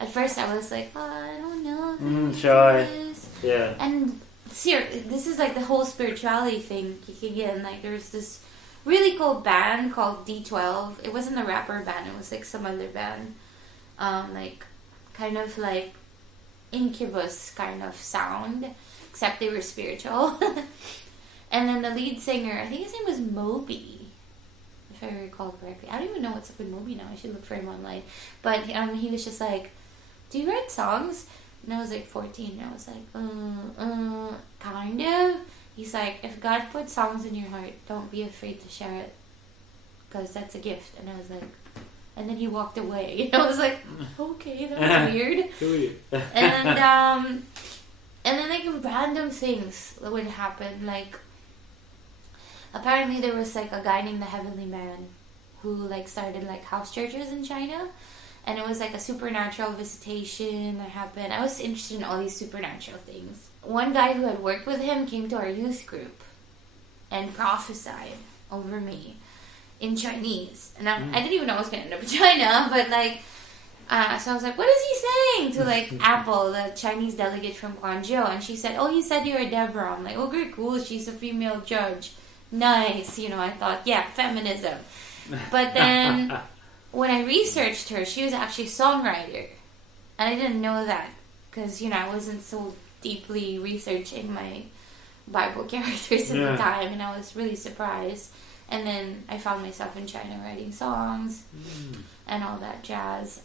At first I was like, I don't know. Shy. Yeah. And this is like the whole spirituality thing kicking in. Like, there's this really cool band called D12. It wasn't a rapper band. It was like some other band. Like, kind of like Incubus kind of sound, except they were spiritual. And then the lead singer, I think his name was Moby, if I recall correctly. I don't even know what's up with Moby now. I should look for him online. But he was just like, "Do you write songs?" And I was like 14. And I was like, kind of. He's like, "If God put songs in your heart, don't be afraid to share it, because that's a gift." And I was like, and then he walked away. And I was like, okay, that was weird. And then like random things would happen. Like, apparently there was like a guy named the Heavenly Man who like started like house churches in China. And it was like a supernatural visitation that happened. I was interested in all these supernatural things. One guy who had worked with him came to our youth group and prophesied over me in Chinese. And I didn't even know I was going to end up in China, but like, so I was like, what is he saying? To like Apple, the Chinese delegate from Guangzhou. And she said, "Oh, he said you're a Deborah." I'm like, "Okay, cool. She's a female judge. Nice." I thought, yeah, feminism. But then when I researched her, she was actually a songwriter. And I didn't know that because, I wasn't so deeply researching my Bible characters at the time. And I was really surprised. And then I found myself in China writing songs and all that jazz.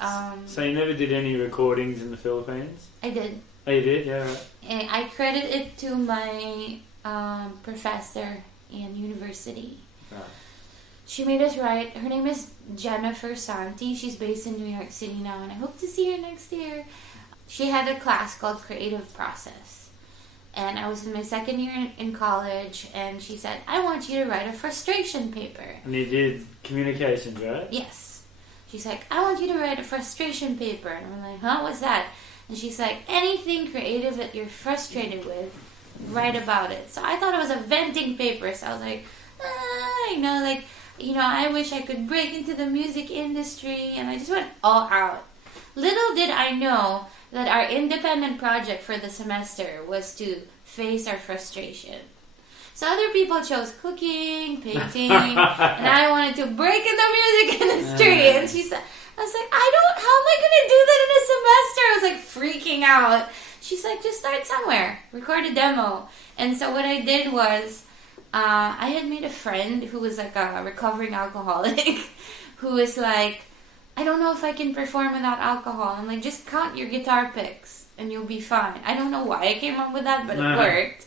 So you never did any recordings in the Philippines? I did. Oh, you did? Yeah, right. And I credit it to my professor in university. Right. She made us write. Her name is Jennifer Santi. She's based in New York City now, and I hope to see her next year. She had a class called Creative Process. And I was in my second year in college, and she said, I want you to write a frustration paper. And you did communications, right? Yes. She's like, I want you to write a frustration paper. And I'm like, huh, what's that? And she's like, anything creative that you're frustrated with, write about it. So I thought it was a venting paper. So I was like, I wish I could break into the music industry. And I just went all out. Little did I know that our independent project for the semester was to face our frustration. So other people chose cooking, painting, and I wanted to break in the music industry. And she said, I was like, how am I going to do that in a semester? I was like freaking out. She's like, just start somewhere, record a demo. And so what I did was, I had made a friend who was like a recovering alcoholic who was like, I don't know if I can perform without alcohol. I'm like, just count your guitar picks and you'll be fine. I don't know why I came up with that, but it worked.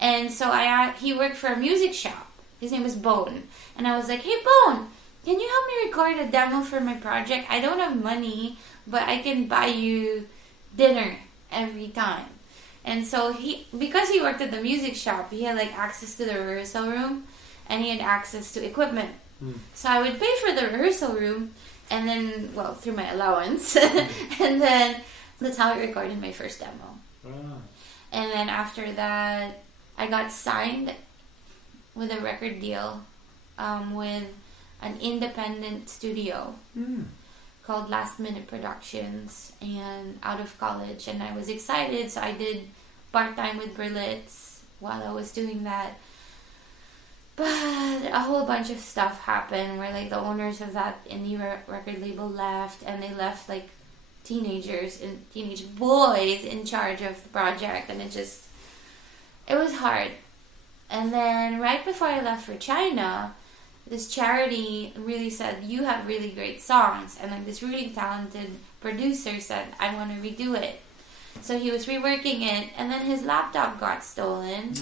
And so he worked for a music shop. His name was Bone. And I was like, hey, Bone, can you help me record a demo for my project? I don't have money, but I can buy you dinner every time. And so because he worked at the music shop, he had like access to the rehearsal room and he had access to equipment. So I would pay for the rehearsal room and then, through my allowance. And then that's how I recorded my first demo. Wow. And then after that, I got signed with a record deal with an independent studio called Last Minute Productions, and out of college, and I was excited, so I did part-time with Berlitz while I was doing that. But a whole bunch of stuff happened where like the owners of that indie record label left, and they left like teenage boys in charge of the project, and it was hard. And then right before I left for China, this charity really said, you have really great songs. And like this really talented producer said, I want to redo it. So he was reworking it, and then his laptop got stolen.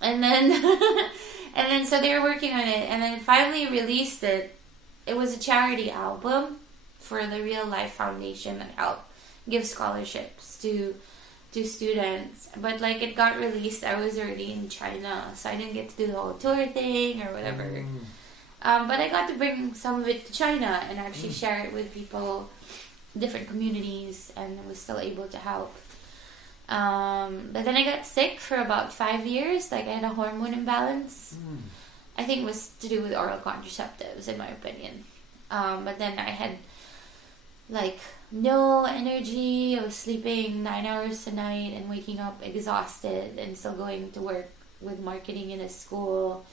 And then so they were working on it, and then finally released it. It was a charity album for the Real Life Foundation that gives scholarships to students. But like it got released, I was already in China, so I didn't get to do the whole tour thing or whatever. But I got to bring some of it to China and actually share it with people, different communities, and I was still able to help. But then I got sick for about 5 years. Like I had a hormone imbalance. I think it was to do with oral contraceptives, in my opinion. But then I had like no energy. I was sleeping 9 hours a night and waking up exhausted and still going to work with marketing in a school.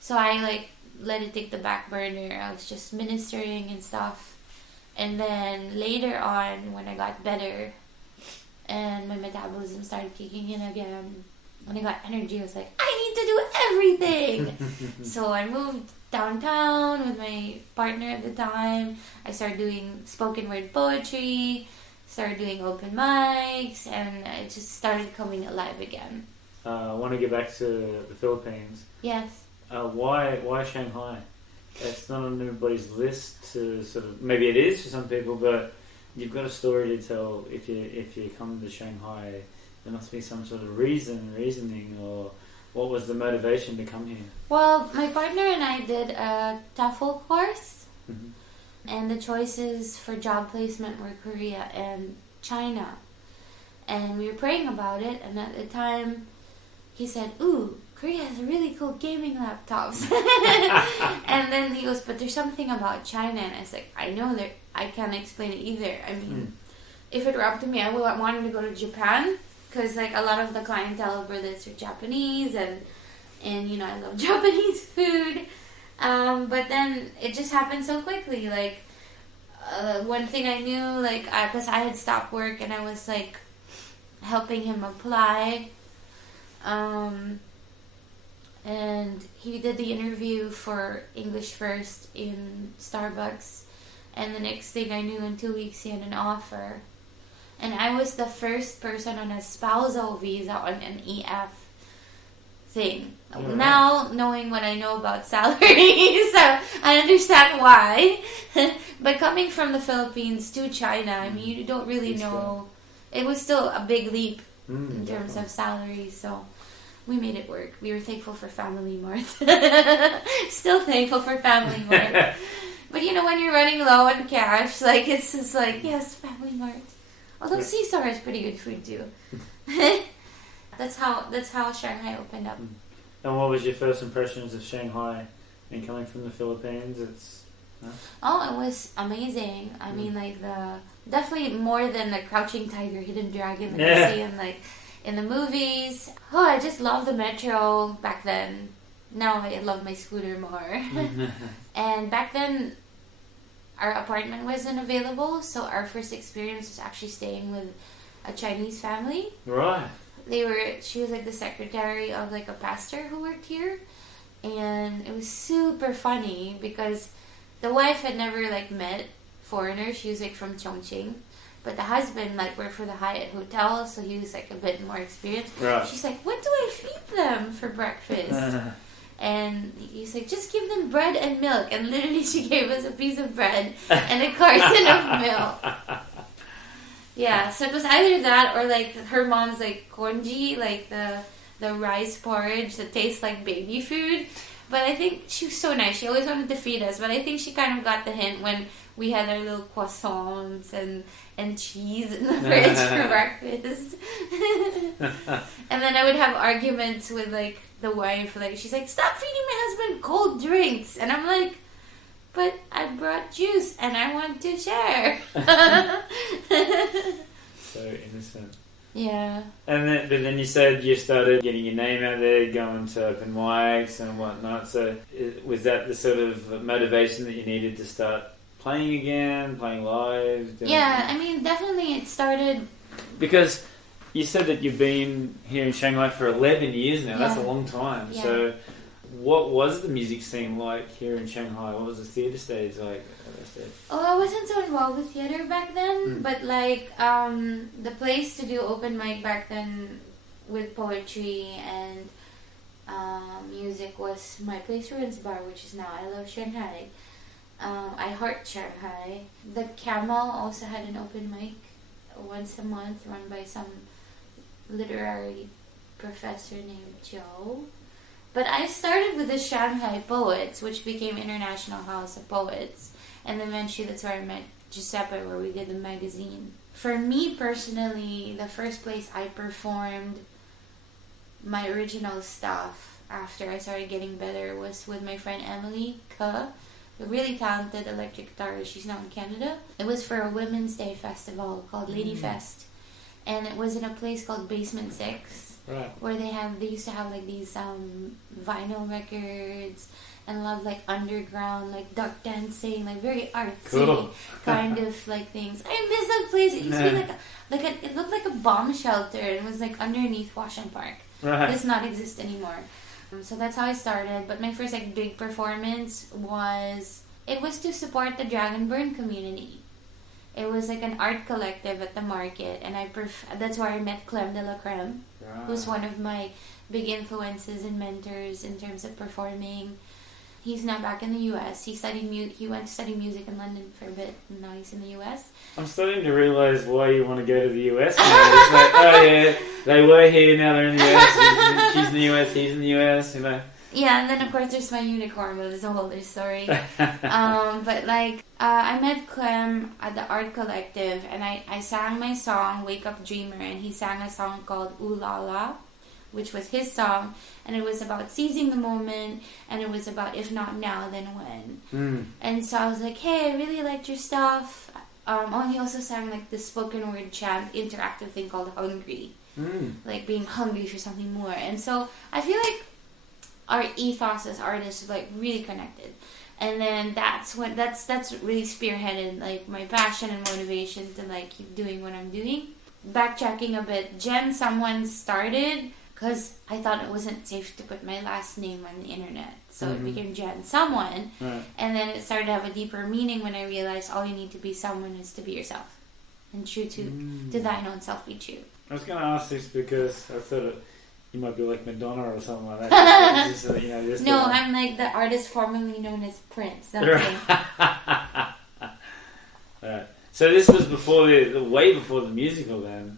So I like let it take the back burner. I was just ministering and stuff. And then later on, when I got better and my metabolism started kicking in again, when I got energy, I was like, I need to do everything. So I moved downtown with my partner at the time. I started doing spoken word poetry, started doing open mics, and it just started coming alive again. I want to get back to the Philippines. Yes. Why Shanghai? It's not on everybody's list to sort of, maybe it is for some people, but you've got a story to tell. If you come to Shanghai, there must be some sort of reasoning, or what was the motivation to come here? Well, my partner and I did a TOEFL course, and the choices for job placement were Korea and China. And we were praying about it, and at the time, he said, ooh, Korea has really cool gaming laptops. And then he goes, but there's something about China. And I was like, I know that I can't explain it either. I mean, if it were up to me, I would have wanted to go to Japan, because like a lot of the clientele over there are Japanese, and I love Japanese food. But then it just happened so quickly. Like one thing I knew, like because I had stopped work and I was like helping him apply. and he did the interview for English First in Starbucks, and the next thing I knew, in 2 weeks he had an offer. And I was the first person on a spousal visa on an EF thing. Right. Now, knowing what I know about salaries, so I understand why. But coming from the Philippines to China, I mean, you don't really know. It was still a big leap in terms of salaries, so we made it work. We were thankful for Family Mart. Still thankful for Family Mart. But you know, when you're running low on cash, like, it's just like, yes, Family Mart. Although Caesar has pretty good food too. That's how Shanghai opened up. And what was your first impressions of Shanghai and coming from the Philippines? Oh, it was amazing. I mean, like, definitely more than the Crouching Tiger, Hidden Dragon that you see in, like, in the movies. Oh, I just loved the metro back then. Now I love my scooter more. And back then, our apartment wasn't available, so our first experience was actually staying with a Chinese family. Right. She was like the secretary of like a pastor who worked here, and it was super funny because the wife had never like met foreigners. She was like from Chongqing, but the husband like worked for the Hyatt Hotel, so he was like a bit more experienced. Right. She's like, "What do I feed them for breakfast?" And he's like, "Just give them bread and milk." And literally she gave us a piece of bread and a carton of milk. Yeah, so it was either that or like her mom's like congee, like the rice porridge that tastes like baby food. But I think she was so nice. She always wanted to feed us. But I think she kind of got the hint when we had our little croissants and cheese in the fridge for breakfast. And then I would have arguments with like the wife. Like, she's like, "Stop feeding my husband cold drinks." And I'm like, "But I brought juice and I want to share." So innocent. Yeah. And then you said you started getting your name out there, going to open mics and whatnot. So was that the sort of motivation that you needed to start playing again, playing live? Yeah, I mean, definitely it started... Because you said that you've been here in Shanghai for 11 years now. Yeah. That's a long time. Yeah. So what was the music scene like here in Shanghai? What was the theatre stage like? Oh, I wasn't so involved with theatre back then, but like the place to do open mic back then with poetry and music was my place Ruins Bar, which is now I Love Shanghai. I Heart Shanghai. The Camel also had an open mic once a month run by some literary professor named Joe. But I started with the Shanghai Poets, which became International House of Poets. And eventually that's where I met Giuseppe, where we did the magazine. For me personally, the first place I performed my original stuff after I started getting better was with my friend Emily Ke, a really talented electric guitarist. She's now in Canada. It was for a Women's Day festival called Lady Fest. And it was in a place called Basement 6. Right. Where they used to have like these vinyl records and love like underground, like duck dancing, like very artsy kind of like things. I miss that place. It used to be it looked like a bomb shelter. It was like underneath Washington Park. Right. It does not exist anymore. So that's how I started. But my first like big performance was to support the Dragonburn community. It was like an art collective at the market, and that's where I met Clem de la Creme, who's one of my big influences and mentors in terms of performing. He's now back in the U.S. He went to study music in London for a bit, and now he's in the U.S. I'm starting to realise why you want to go to the U.S. now. It's like, oh yeah, they were here, now they're in the U.S. She's in the U.S., he's in the U.S., you know. Yeah, and then of course there's my unicorn, but it's a whole other story. But like, I met Clem at the art collective, and I sang my song "Wake Up Dreamer," and he sang a song called "Ooh La La," which was his song, and it was about seizing the moment, and it was about if not now, then when. And so I was like, "Hey, I really liked your stuff." And he also sang like the spoken word chant interactive thing called "Hungry," like being hungry for something more. And so I feel like our ethos as artists is like really connected, and then that's really spearheaded like my passion and motivation to like keep doing what I'm doing. Backtracking a bit, Jen someone started because I thought it wasn't safe to put my last name on the internet. So Mm-hmm. it became Jen Someone. Right. And then it started to have a deeper meaning when I realized all you need to be someone is to be yourself. And true to thine own self be true. I was going to ask this because I thought you might be like Madonna or something like that. Just, just No, I'm like the artist formerly known as Prince. No, I'm kidding. Right. So this was before way before the musical then.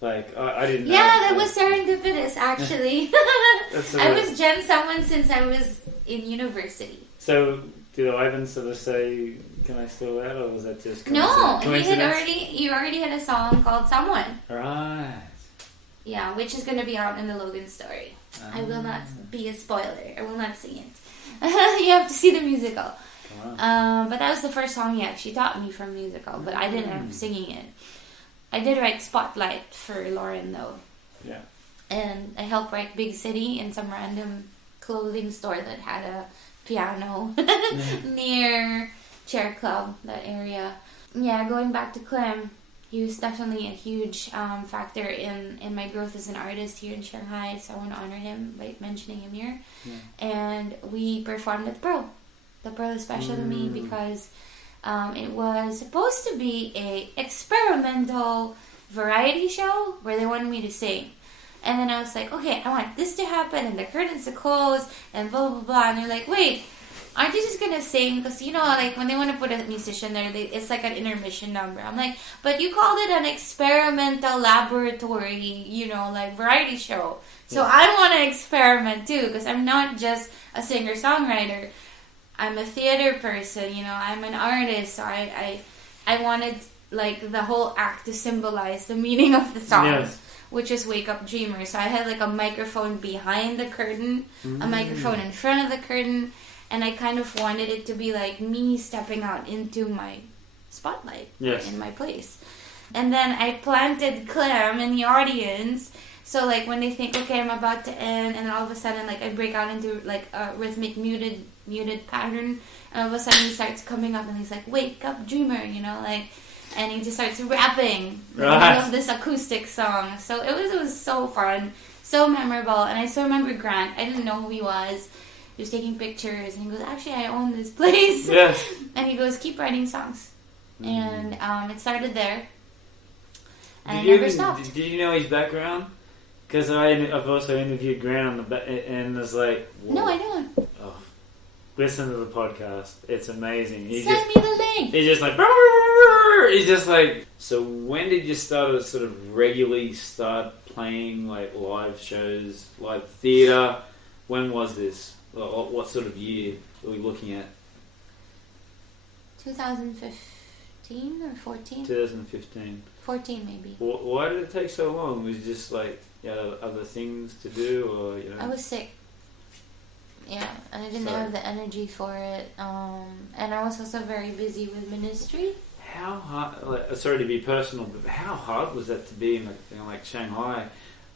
Like, I didn't know. Yeah, that was serendipitous, actually. I was Jen Someone since I was in university. So, did Ivan sort of say, can I steal that, or was that just No, coincidence? you already had a song called Someone. Right. Yeah, which is going to be out in the Logan story. I will not be a spoiler. I will not sing it. You have to see the musical. But that was the first song he actually taught me from musical, but I didn't end up singing it. I did write Spotlight for Lauren, though. Yeah. And I helped write Big City in some random clothing store that had a piano near Chair Club, that area. Yeah, going back to Clem, he was definitely a huge factor in my growth as an artist here in Shanghai, so I want to honor him by mentioning him here. Yeah. And we performed at the Pearl. The Pearl is special to me because it was supposed to be a experimental variety show where they wanted me to sing. And then I was like, okay, I want this to happen and the curtains to close and blah, blah, blah. And they're like, wait, aren't you just going to sing? Because, like when they want to put a musician there, it's like an intermission number. I'm like, but you called it an experimental laboratory, like variety show. So I want to experiment too, because I'm not just a singer-songwriter. I'm a theater person, I'm an artist. So I wanted like the whole act to symbolize the meaning of the song. Yes. Which is Wake Up Dreamer. So I had like a microphone behind the curtain, a microphone in front of the curtain, and I kind of wanted it to be like me stepping out into my spotlight in my place. And then I planted Clem in the audience. So like when they think, okay, I'm about to end, and then all of a sudden like I break out into like a rhythmic muted pattern, and all of a sudden he starts coming up and he's like, wake up dreamer, and he just starts rapping in the middle of this acoustic song. So it was so fun, so memorable. And I still remember Grant. I didn't know who he was. He was taking pictures, and he goes, actually, I own this place. Yes. And he goes, keep writing songs. And it started there. And I never stopped. Did you know his background? Because I've also interviewed Grant on and was like, whoa. No, I don't. Oh, listen to the podcast. It's amazing. Send me the link. He's just like, he's just like. So when did you start regularly start playing like live shows, live theatre? When was this? What sort of year are we looking at? 2015 or 14? 2015. 14 maybe. Why did it take so long? Was it just like other things to do, or I was sick. Yeah, and I didn't have the energy for it. And I was also very busy with ministry. How hard? Sorry to be personal, but how hard was that to be in like Shanghai?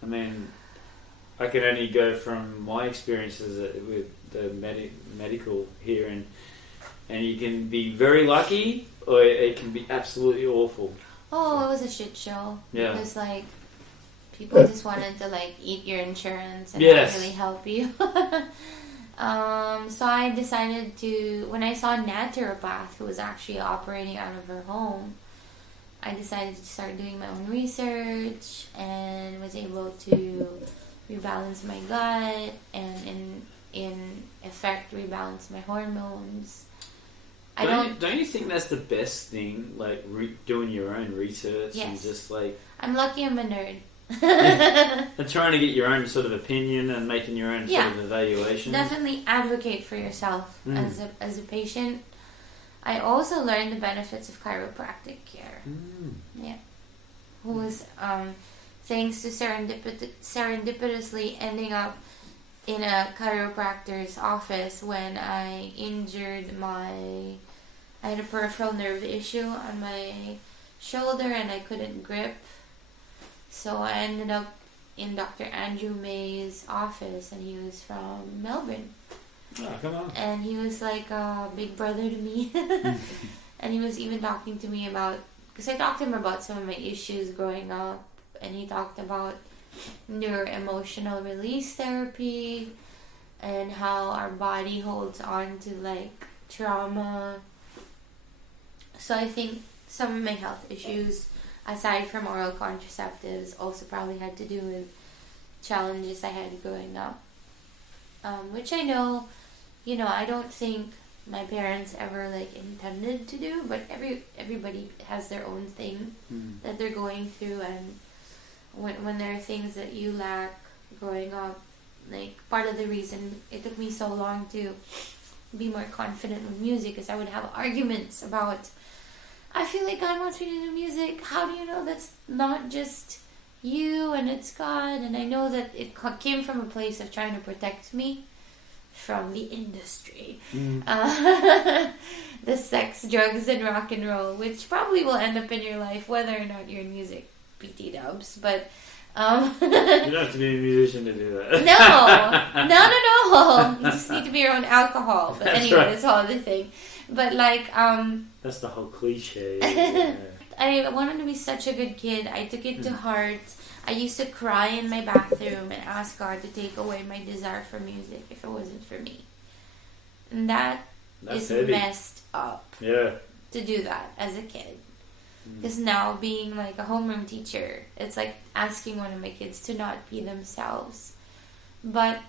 I mean, I can only go from my experiences with the medical here, and you can be very lucky, or it can be absolutely awful. Oh, it was a shit show. Yeah. Because people just wanted to eat your insurance and not really help you. So I decided to, when I saw a naturopath who was actually operating out of her home, I decided to start doing my own research and was able to rebalance my gut and in effect rebalance my hormones. Don't you think that's the best thing, doing your own research? Yes. And just I'm lucky I'm a nerd. And trying to get your own sort of opinion and making your own sort of evaluation. Definitely advocate for yourself as a patient. I also learned the benefits of chiropractic care. Yeah. Who was thanks to serendipitously ending up in a chiropractor's office when I had a peripheral nerve issue on my shoulder and I couldn't grip. So I ended up in Dr. Andrew May's office, and he was from Melbourne. Oh, come on. And he was like a big brother to me. And he was even talking to me about, because I talked to him about some of my issues growing up, and he talked about neuro-emotional release therapy, and how our body holds on to like trauma. So I think some of my health issues, aside from oral contraceptives, also probably had to do with challenges I had growing up. Which I know, I don't think my parents ever like intended to do, but everybody has their own thing that they're going through, and when there are things that you lack growing up, like part of the reason it took me so long to be more confident with music is I would have arguments about, I feel like God wants me to do music. How do you know that's not just you and it's God? And I know that it came from a place of trying to protect me from the industry. The sex, drugs, and rock and roll, which probably will end up in your life whether or not you're in music, PT dubs. But you don't have to be a musician to do that. No. You just need to be your own alcohol. But That's anyway, right. that's all the thing. But like, that's the whole cliche. I wanted to be such a good kid. I took it to heart. I used to cry in my bathroom and ask God to take away my desire for music if it wasn't for me. And that's heavy. messed up. Yeah. To do that as a kid. Because now being like a homeroom teacher, it's like asking one of my kids to not be themselves. But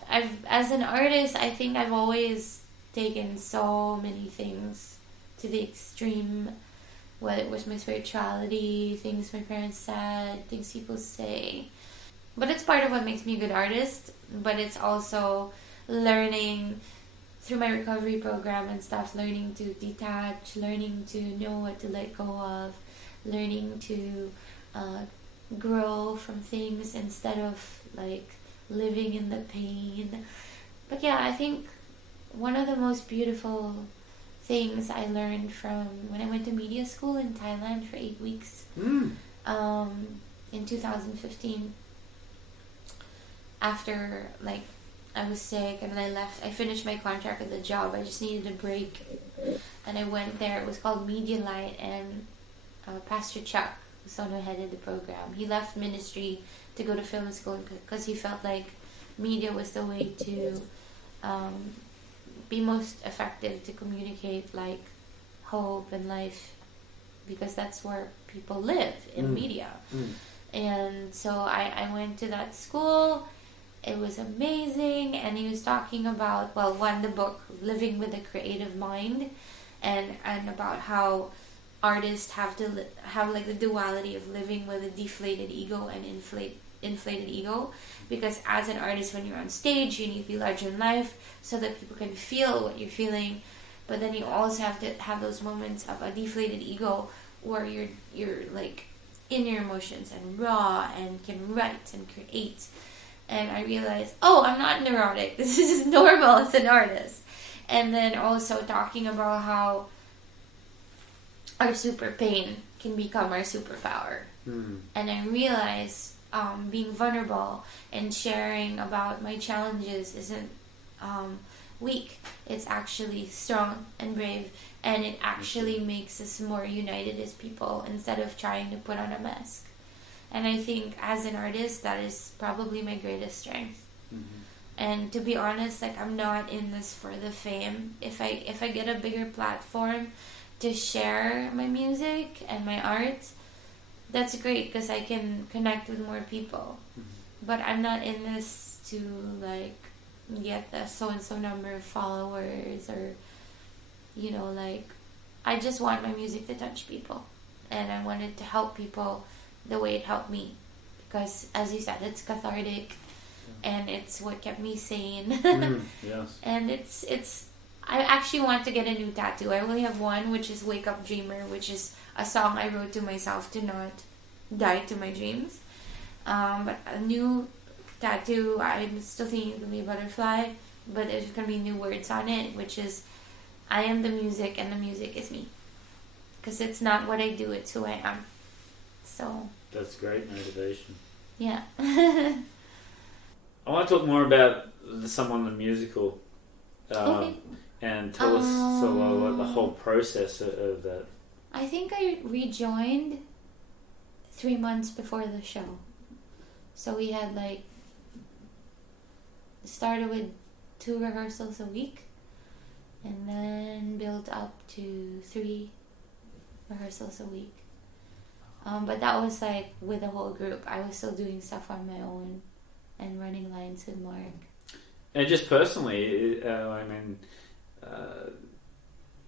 as an artist, I think I've always taken so many things to the extreme. Whether it was my spirituality, things my parents said, things people say. But it's part of what makes me a good artist. But it's also learning through my recovery program and stuff, learning to detach, learning to know what to let go of, learning to grow from things instead of like living in the pain. But yeah, I think one of the most beautiful things I learned from when I went to media school in Thailand for 8 weeks in 2015, after like I was sick and then I left. I finished my contract at the job. I just needed a break, and I went there. It was called Media Light, and Pastor Chuck, who Sono headed the program, he left ministry to go to film school because he felt like media was the way to be most effective to communicate like hope and life, because that's where people live in media. And so I went to that school. It was amazing, and he was talking about, well, one, the book Living with a Creative Mind, and about how artists have to have like the duality of living with a deflated ego and inflated ego, because as an artist, when you're on stage, you need to be larger in life so that people can feel what you're feeling, but then you also have to have those moments of a deflated ego where you're like in your emotions and raw and can write and create. And I realized, I'm not neurotic. This is normal as an artist. And then also talking about how our super pain can become our superpower. And I realized being vulnerable and sharing about my challenges isn't weak. It's actually strong and brave. And it actually makes us more united as people instead of trying to put on a mask. And I think as an artist, that is probably my greatest strength. And to be honest, like, I'm not in this for the fame. If I get a bigger platform to share my music and my art, that's great because I can connect with more people. But I'm not in this to like get the so-and-so number of followers or, like, I just want my music to touch people. And I want it to help people the way it helped me, because as you said, it's cathartic and it's what kept me sane. Yes. And it's I actually want to get a new tattoo. I only have one, which is Wake Up Dreamer, which is a song I wrote to myself to not die to my dreams. But a new tattoo, I'm still thinking it will be a butterfly, but there's going to be new words on it, which is, I am the music and the music is me. Because it's not what I do, it's who I am. So that's great motivation. Yeah. I want to talk more about Someone the Musical. Okay. And tell us what the whole process of that. I think I rejoined 3 months before the show. So we had like started with 2 rehearsals a week, and then built up to 3 rehearsals a week. But that was like with the whole group. I was still doing stuff on my own and running lines with Mark. And just personally,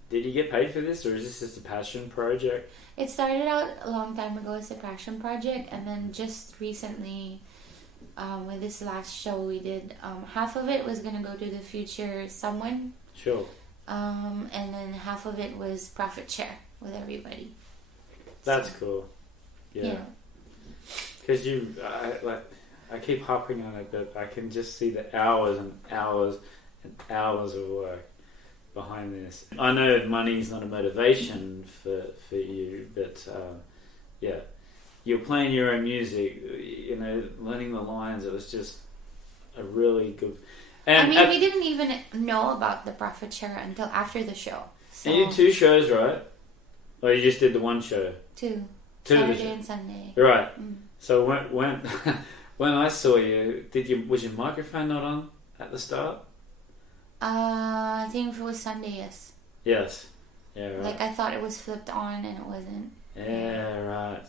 did you get paid for this, or is this just a passion project? It started out a long time ago as a passion project, and then just recently, with this last show we did, half of it was going to go to the future someone. Sure. And then half of it was profit share with everybody. That's cool. Yeah. Because I keep harping on it, but I can just see the hours and hours and hours of work behind this. I know money's not a motivation for you, but you're playing your own music, learning the lines. It was just a really good. And we didn't even know about the profit share until after the show. So and you did 2 shows, right? Or you just did the 1 show? 2. 2 Saturday and Sunday. Right. Mm. So when I saw you, was your microphone not on at the start? I think it was Sunday, yes. Yes. Yeah, right. Like I thought it was flipped on and it wasn't. Yeah, right.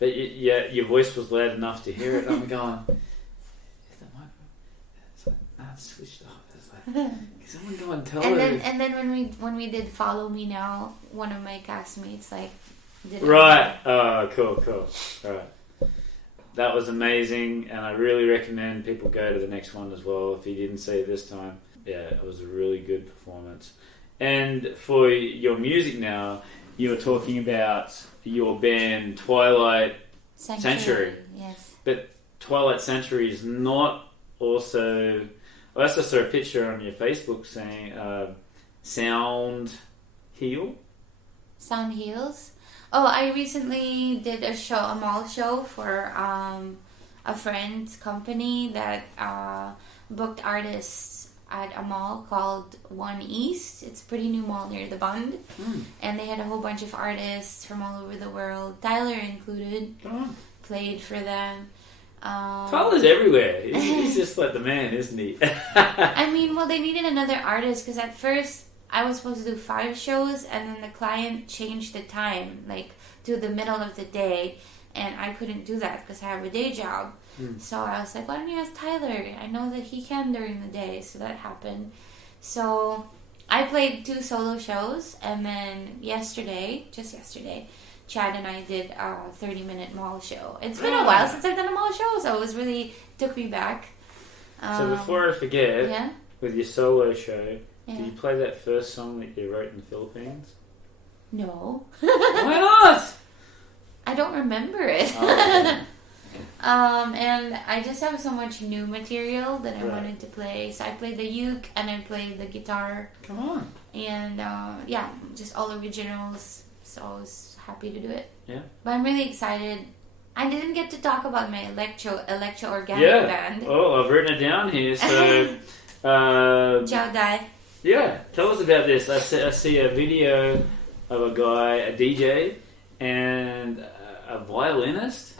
But your voice was loud enough to hear it. I'm going, is the microphone? It's like, nah, it's switched off. It's like, can someone go and tell her? And then when we did Follow Me Now, one of my castmates did it. Right. Oh, cool. All right. That was amazing, and I really recommend people go to the next one as well if you didn't see it this time. Yeah, it was a really good performance. And for your music now, you were talking about your band Twilight Century. Yes. But Twilight Century is not also... I also saw a picture on your Facebook saying Sound Heal. Sound Heals. Oh, I recently did a mall show for a friend's company that booked artists at a mall called One East. It's a pretty new mall near the Bund. And they had a whole bunch of artists from all over the world, Tyler included, played for them. Tyler's everywhere. He's just like the man, isn't he? They needed another artist because at first I was supposed to do 5 shows, and then the client changed the time, to the middle of the day, and I couldn't do that because I have a day job. So I was like, why don't you ask Tyler? I know that he can during the day, so that happened. So I played 2 solo shows, and then just yesterday, Chad and I did a 30-minute mall show. It's been a while since I've done a mall show, so it took me back. So before I forget, with your solo show, did you play that first song that you wrote in the Philippines? No. Why not? I don't remember it. Oh. And I just have so much new material that I wanted to play. So I played the uke and I played the guitar. Come on. And just all originals. So I was happy to do it. Yeah. But I'm really excited. I didn't get to talk about my electro organic band. Oh, I've written it down here. So Zhao Dai. Yeah, tell us about this. I see a video of a guy, a DJ, and a violinist.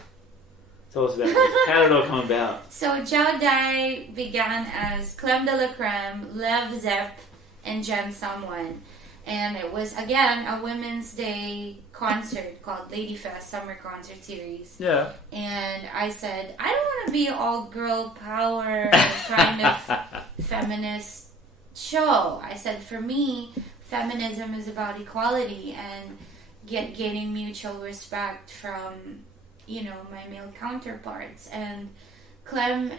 Tell us about this. How did it all come about? So Zhao Dai began as Clem de la Creme, Lev Zepp, and Jen Someone. And it was, again, a Women's Day concert called Ladyfest Summer Concert Series. Yeah. And I said, I don't want to be all girl power kind of feminist show. I said, for me, feminism is about equality and gaining mutual respect from, my male counterparts. And Clem,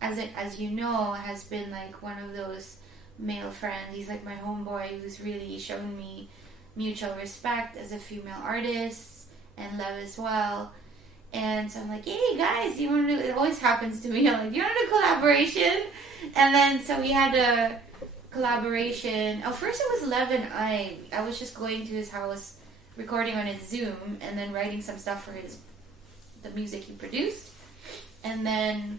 as you know, has been like one of those male friends. He's like my homeboy who's really shown me mutual respect as a female artist, and Lev as well. And so I'm like, hey guys, you want to do, it always happens to me, I'm like, you want to do collaboration? And then so we had a collaboration. First it was Lev and I was just going to his house, recording on his Zoom, and then writing some stuff for the music he produced. And then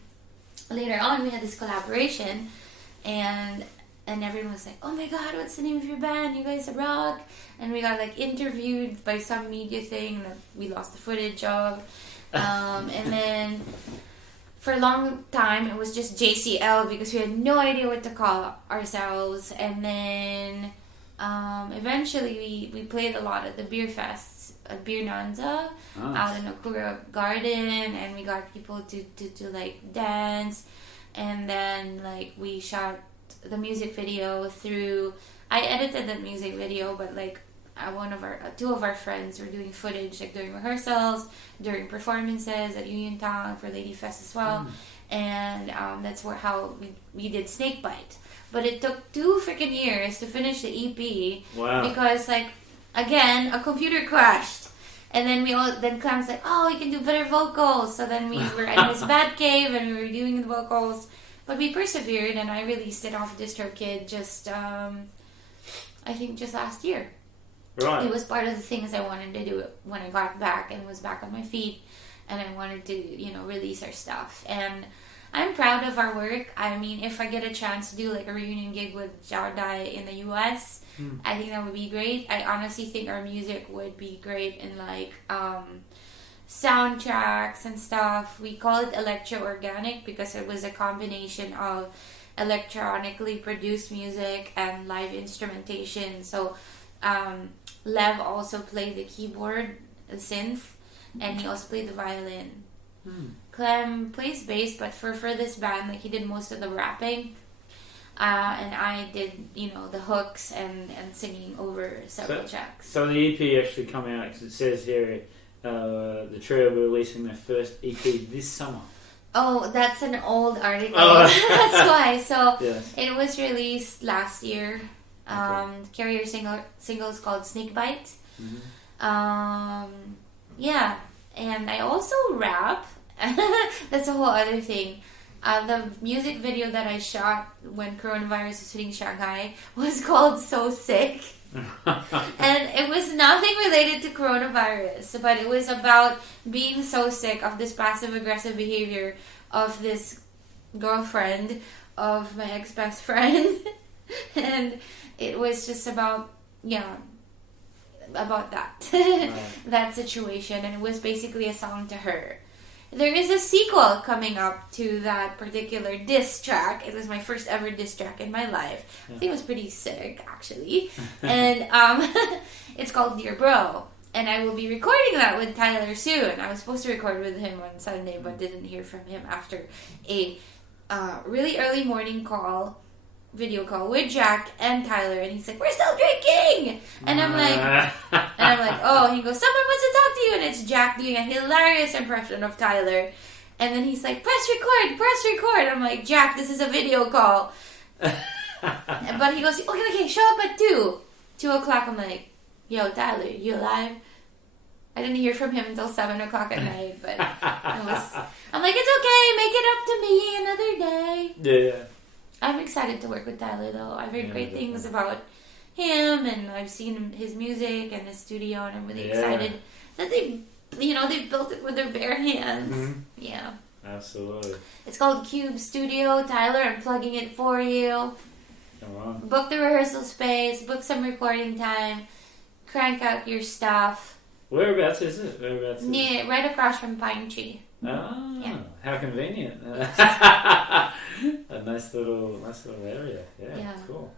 later on we had this collaboration, and everyone was like, oh my god, what's the name of your band? You guys rock. And we got interviewed by some media thing that we lost the footage of. And then for a long time it was just JCL because we had no idea what to call ourselves. And then eventually we played a lot at the beer fests at Beer Nanza out in Okura Garden, and we got people to like dance. And then like we shot the music video through. I edited that music video, but like two of our friends were doing footage like during rehearsals, during performances at Uniontown for Lady Fest as well. And that's how we did Snakebite. But it took 2 freaking years to finish the EP. Wow. Because like again, a computer crashed. And then Clem's like, oh, we can do better vocals. So then we were in his bad cave and we were doing the vocals. But we persevered, and I released it off DistroKid just, I think just last year. Right. It was part of the things I wanted to do when I got back and was back on my feet. And I wanted to, release our stuff. And I'm proud of our work. I mean, if I get a chance to do like a reunion gig with Zhao Dai in the US, I think that would be great. I honestly think our music would be great in like soundtracks and stuff. We call it electro-organic because it was a combination of electronically produced music and live instrumentation. So Lev also played the keyboard, the synth, and he also played the violin. Clem plays bass, but for this band, like he did most of the rapping, and I did the hooks and singing over several tracks. So the EP actually come out, because it says here the trio will be releasing their first EP this summer. Oh, that's an old article. Oh. That's why. So yes. It was released last year. Okay. Carrier single is called Snakebite. Yeah, and I also rap. That's a whole other thing. The music video that I shot when coronavirus was hitting Shanghai was called So Sick. And it was nothing related to coronavirus, but it was about being so sick of this passive-aggressive behavior of this girlfriend of my ex-best friend. And it was just about that. Right. That situation. And it was basically a song to her. There is a sequel coming up to that particular diss track. It was my first ever diss track in my life. I think it was pretty sick, actually. And it's called Dear Bro. And I will be recording that with Tyler soon. I was supposed to record with him on Sunday, but didn't hear from him after a really early morning video call with Jack and Tyler, and he's like, we're still drinking, and I'm like oh, and he goes, someone wants to talk to you, and it's Jack doing a hilarious impression of Tyler, and then he's like, press record. I'm like, Jack, this is a video call. But he goes, okay, show up at 2 o'clock. I'm like, yo, Tyler, you alive? I didn't hear from him until 7 o'clock at night, but I'm like, it's okay, make it up to me another day. Yeah. I'm excited to work with Tyler, though. I've heard great things about him, and I've seen his music and his studio, and I'm really excited that they built it with their bare hands. Mm-hmm. Yeah. Absolutely. It's called Cube Studio. Tyler, I'm plugging it for you. Come on. Book the rehearsal space, book some recording time, crank out your stuff. Whereabouts is it? Yeah, right across from Pine Tree. Oh, yeah. How convenient. A nice little area. Yeah. Cool.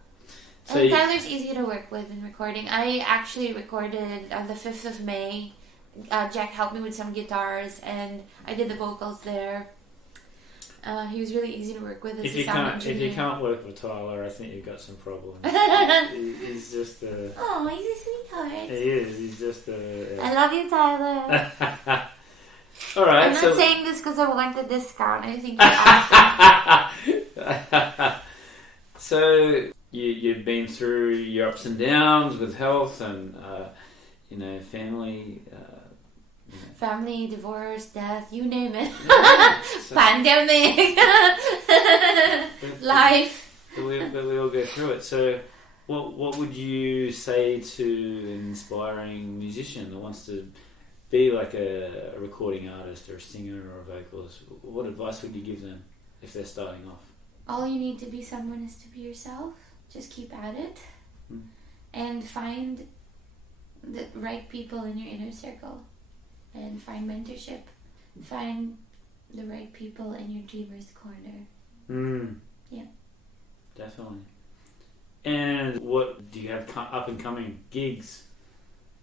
So and Tyler's easy to work with in recording. I actually recorded on the 5th of May. Jack helped me with some guitars, and I did the vocals there. He was really easy to work with as a sound engineer. If you can't work with Tyler, I think you've got some problems. He's just a... Oh, he's a sweetheart. He is. He's just a... I love you, Tyler. All right. I'm not saying this because I want a discount. I think you're awesome. So you've been through your ups and downs with health and family. Family, divorce, death, you name it. So, pandemic, life. But we all go through it. So what would you say to an inspiring musician that wants to be like a recording artist or a singer or a vocalist? What advice would you give them if they're starting off? All you need to be someone is to be yourself. Just keep at it. And find the right people in your inner circle. And find mentorship. Find the right people in your dreamer's corner. Yeah. Definitely. And what do you have up and coming gigs?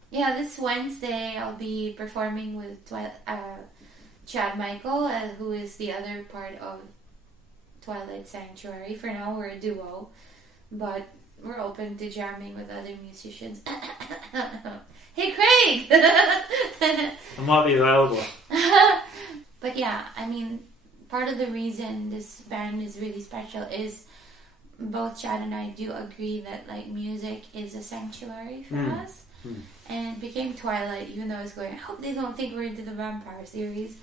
Yeah, this Wednesday I'll be performing with Chad Michael, who is the other part of Twilight Sanctuary. For now, we're a duo, but we're open to jamming with other musicians. Hey, Craig! I might be available. But yeah, I mean, part of the reason this band is really special is both Chad and I do agree that like music is a sanctuary for us. And it became Twilight, even though I was going, I hope they don't think we're into the vampire series.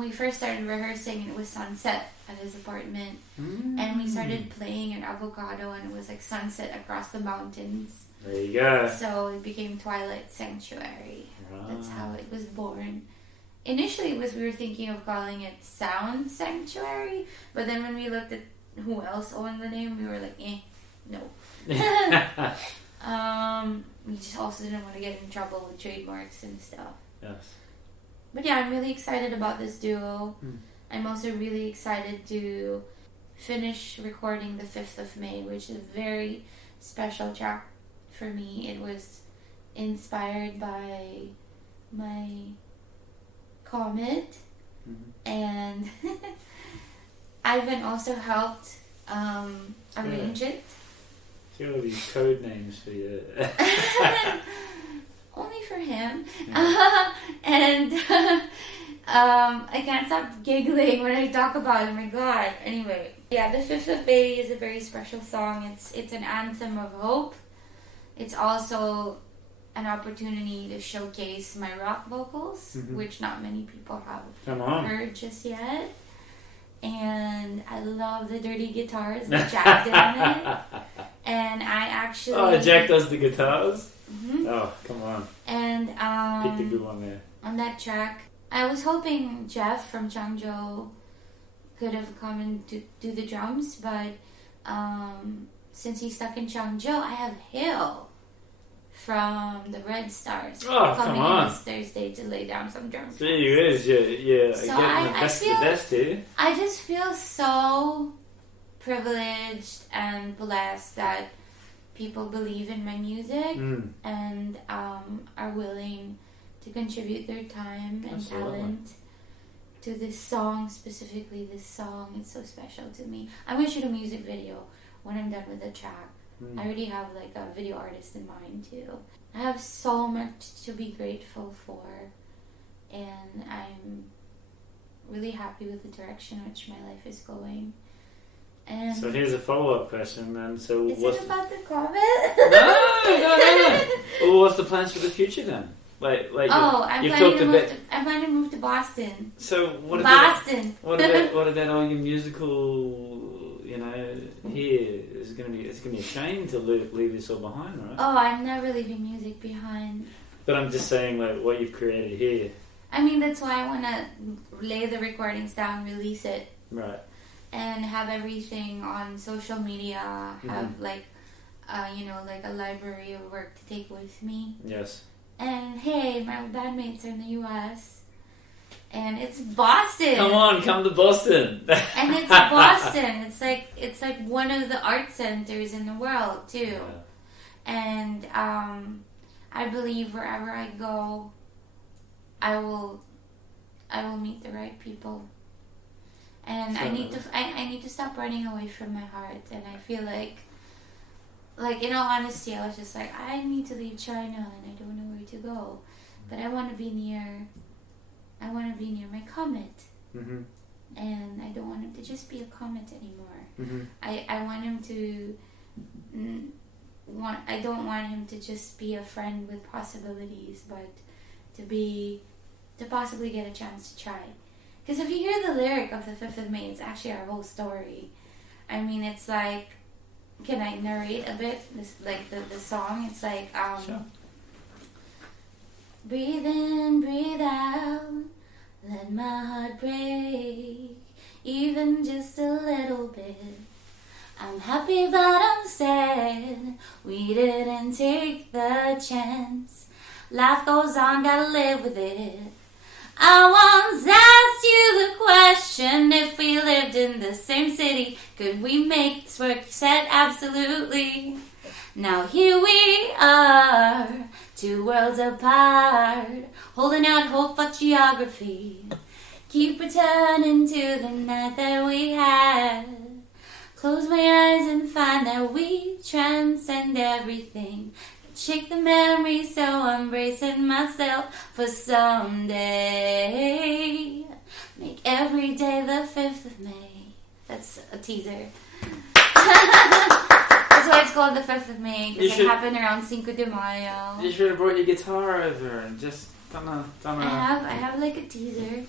We first started rehearsing and it was sunset at his apartment. And we started playing at Avocado and it was like sunset across the mountains. There you go. So it became Twilight Sanctuary. Right. That's how it was born. Initially we were thinking of calling it Sound Sanctuary, but then when we looked at who else owned the name, we were like, no. We just also didn't want to get in trouble with trademarks and stuff. Yes. But yeah, I'm really excited about this duo. I'm also really excited to finish recording the 5th of May, which is a very special track for me. It was inspired by my comet, and Ivan also helped arrange it. See all these code names for you. Only for him. And I can't stop giggling when I talk about it. Oh my god. Anyway, yeah, the 5th of May is a very special song. It's an anthem of hope. It's also an opportunity to showcase my rock vocals, which not many people have heard just yet. And I love the dirty guitars that Jack did on it. And I actually... Oh, Jack does the guitars? Oh, come on. And pick the good one there. On that track, I was hoping Jeff from Changzhou could have come and do the drums, but since he's stuck in Changzhou, I have Hill from the Red Stars coming in this Thursday to lay down some drums. Gee whiz, yeah. So Again, the best here. I just feel so privileged and blessed that people believe in my music and are willing to contribute their time and talent to this song, specifically this song. It's so special to me. I'm going to shoot a music video when I'm done with the track. I already have like a video artist in mind too. I have so much to be grateful for, and I'm really happy with the direction in which my life is going. And so here's a follow-up question then. So is it about the comment? No. Well, what's the plans for the future then? I'm planning to move to Boston. So what Boston. What about all your musical? Here it's gonna be a shame to leave this all behind, right? Oh, I'm never leaving music behind. But I'm just saying, like, what you've created here. I mean, that's why I want to lay the recordings down, release it, right, and have everything on social media. Have like a library of work to take with me. Yes. And hey, my bandmates are in the U.S. And it's Boston. Come on, come to Boston. And it's Boston. It's like one of the art centers in the world too. Yeah. And I believe wherever I go, I will meet the right people. And I need to stop running away from my heart. And I feel like in all honesty, I was just like, I need to leave China and I don't know where to go, but I want to be near my comet. And I don't want him to just be a comet anymore. I want him to I don't want him to just be a friend with possibilities, but to possibly get a chance to try. Because if you hear the lyric of the 5th of May, it's actually our whole story. I mean, it's like, can I narrate a bit? The song. It's like, sure. Breathe in, breathe out, let my heart break, even just a little bit. I'm happy but I'm sad, we didn't take the chance. Life goes on, gotta live with it. I once asked you the question, if we lived in the same city, could we make this work? You said absolutely. Now here we are, 2 worlds apart, holding out hope for geography. Keep returning to the night that we had. Close my eyes and find that we transcend everything. Shake the memory, so I'm bracing myself for someday. Make every day the 5th of May. That's a teaser. That's why it's called the 5th of May, because it happened around Cinco de Mayo. You should have brought your guitar over and just done a... I have like a teaser.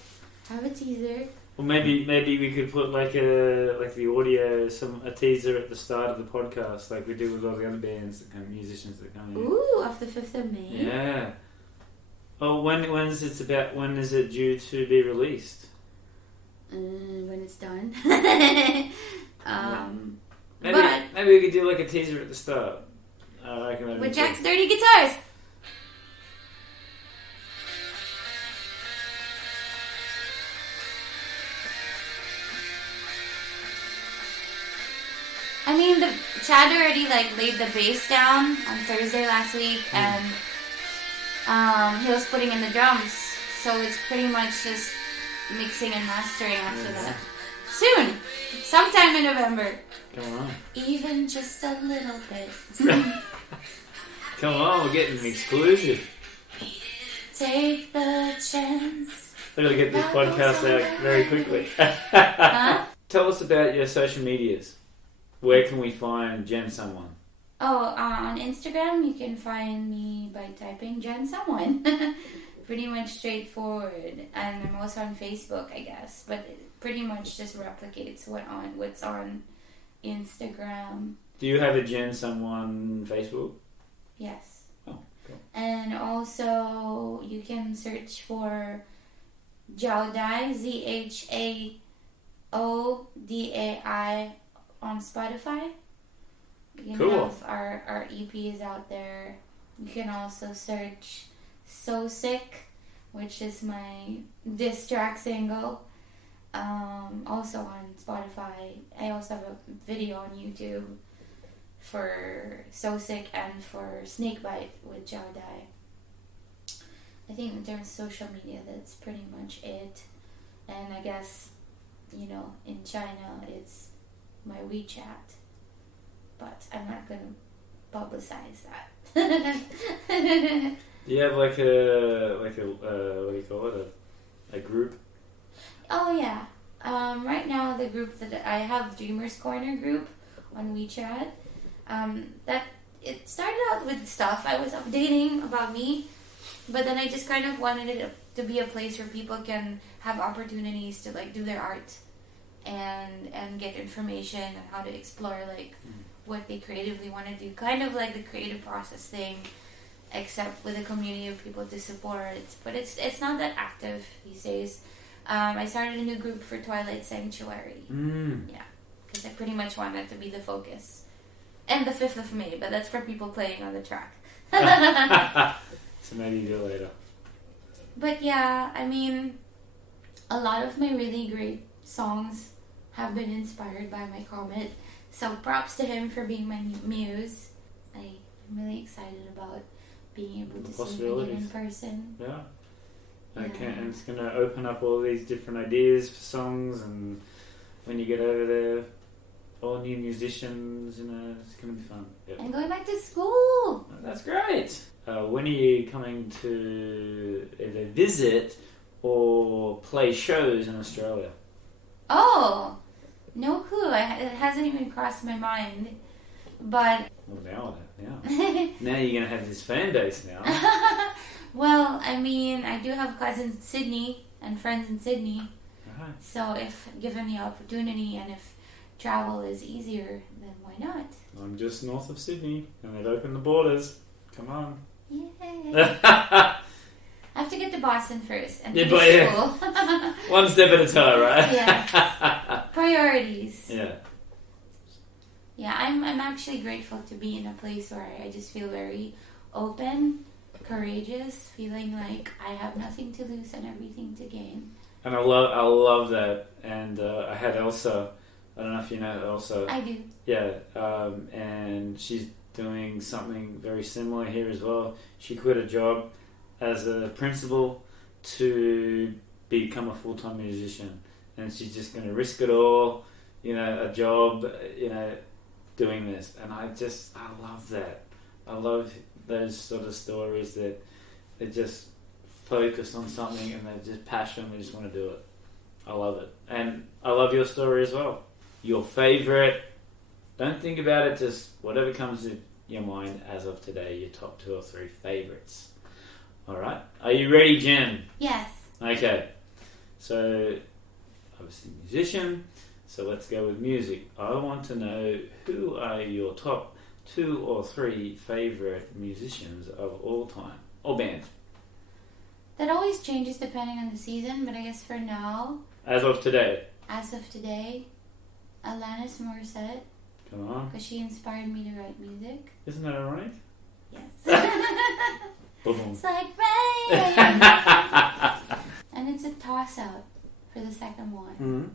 I have a teaser. Well, maybe we could put like the audio, a teaser at the start of the podcast, like we do with all the other bands that come, musicians that come in. Ooh, off the 5th of May. Yeah. Oh, when is it due to be released? When it's done. Maybe we could do like a teaser at the start. I reckon. With Jack's Dirty Guitars. I mean, Chad already laid the bass down on Thursday last week, and he was putting in the drums, so it's pretty much just mixing and mastering after that. Soon, sometime in November. Come on. Even just a little bit. Come on, we're getting exclusive. Take the chance. We're gonna get this podcast out very quickly. Huh? Tell us about your social medias. Where can we find Jen Someone? Oh, on Instagram, you can find me by typing Jen Someone. Pretty much straightforward. And I'm also on Facebook, I guess. But it pretty much just replicates what's on Instagram. Do you have a Jen Someone Facebook? Yes. Oh, cool. And also, you can search for Zhao Dai, ZHAODAI, on Spotify. You can have our EPs out there. You can also search So Sick, which is my diss track single, also on Spotify. I also have a video on YouTube for So Sick and for Snakebite with Zhao Dai. I think in terms of social media, that's pretty much it. And I guess, in China, it's my WeChat, but I'm not going to publicize that. Do you have like a what do you call it, a group? Oh yeah. Right now the group that I have, Dreamers Corner group on WeChat. That it started out with stuff I was updating about me, but then I just kind of wanted it to be a place where people can have opportunities to do their art. And get information on how to explore what they creatively want to do, kind of like the creative process thing, except with a community of people to support. But it's not that active these days. I started a new group for Twilight Sanctuary. Yeah, because I pretty much want that to be the focus. And the 5th of May, but that's for people playing on the track. So maybe do it later. But yeah, I mean, a lot of my really great songs have been inspired by my comet, so props to him for being my muse. I'm really excited about being able to see him in person. Yeah. Okay, and it's going to open up all these different ideas for songs, and when you get over there, all new musicians, it's going to be fun. Yep. And going back to school! That's great! When are you coming to either visit or play shows in Australia? Oh, no clue. It hasn't even crossed my mind. But... Well, now. Now you're going to have this fan base now. Well, I mean, I do have cousins in Sydney and friends in Sydney. Uh-huh. So if given the opportunity and if travel is easier, then why not? I'm just north of Sydney and they've opened the borders. Come on. Yay. I have to get to Boston first and finish school. One step at a time, right? Yeah. Priorities. Yeah. Yeah, I'm actually grateful to be in a place where I just feel very open courageous, feeling like I have nothing to lose and everything to gain. And I love that. And I had Elsa. I don't know if you know Elsa. I do. Yeah, and she's doing something very similar here as well. She quit a job as a principal to become a full-time musician, and she's just going to risk it all, a job, doing this. And I love that. I love those sort of stories that they just focus on something and they're just passionate, they just want to do it. I love it. And I love your story as well. Your favourite, don't think about it, just whatever comes to your mind as of today, your top 2 or 3 favourites. Alright, are you ready, Jen? Yes. Okay, so obviously musician, so let's go with music. I want to know, who are your top 2 or 3 favourite musicians of all time, or bands? That always changes depending on the season, but I guess for now, As of today. Alanis Morissette, Come on. because she inspired me to write music. Isn't that ironic? Yes. Boom. It's like rain. And it's a toss-up for the second one.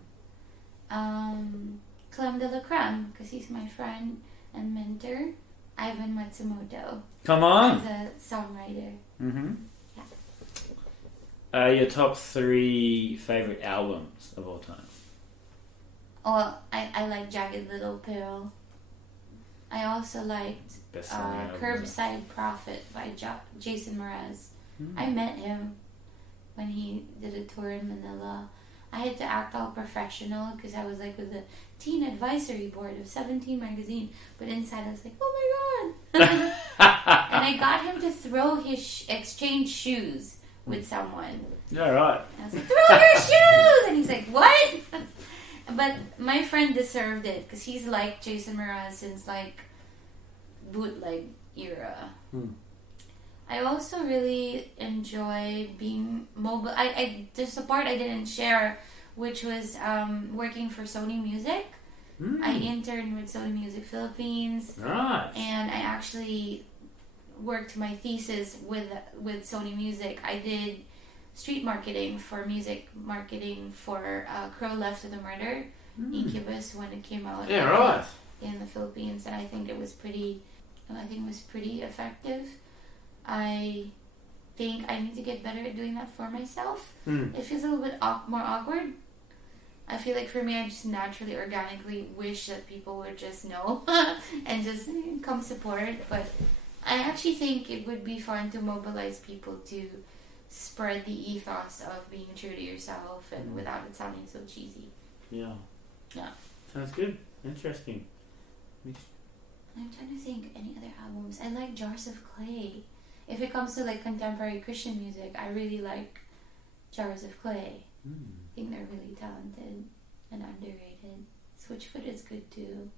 Mm-hmm. Clem de la Creme, because he's my friend and mentor. Ivan Matsumoto. Come on. As a songwriter. Mm-hmm. Yeah. Your top 3 favourite albums of all time? Well, I like Jagged Little Pill. I also liked Curbside Prophet by Jason Mraz. I met him when he did a tour in Manila. I had to act all professional because I was like with the teen advisory board of 17 magazine, but inside I was like, oh my god. And I got him to throw his exchange shoes with someone. Yeah, right. And I was like, throw your shoes! And he's like, what? But my friend deserved it because he's like Jason Mraz since like bootleg era. I also really enjoy being mobile. There's a part I didn't share, which was working for Sony Music. I interned with Sony Music Philippines. Right. And I actually worked my thesis with Sony Music. I did street marketing for music marketing for Crow Left to the Murder, Incubus, when it came out in the Philippines, and I think it was pretty effective. I think I need to get better at doing that for myself. It feels a little bit more awkward. I feel like for me, I just naturally, organically wish that people would just know and just come support. But I actually think it would be fun to mobilize people to spread the ethos of being true to yourself and without it sounding so cheesy. Yeah. Yeah. Sounds good. Interesting. I'm trying to think any other albums. I like Jars of Clay. If it comes to like contemporary Christian music, I really like Jars of Clay. I think they're really talented and underrated. Switchfoot is good too.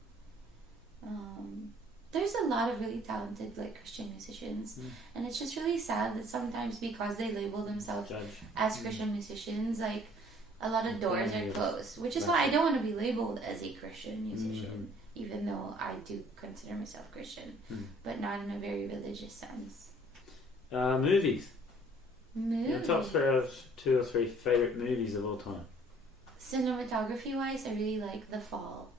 There's a lot of really talented like Christian musicians, and it's just really sad that sometimes because they label themselves as Christian musicians, like a lot of doors are closed. Which is why I don't want to be labeled as a Christian musician, even though I do consider myself Christian, but not in a very religious sense. Movies. Movies. Your top 2 or 3 favorite movies of all time. Cinematography-wise, I really like The Fall.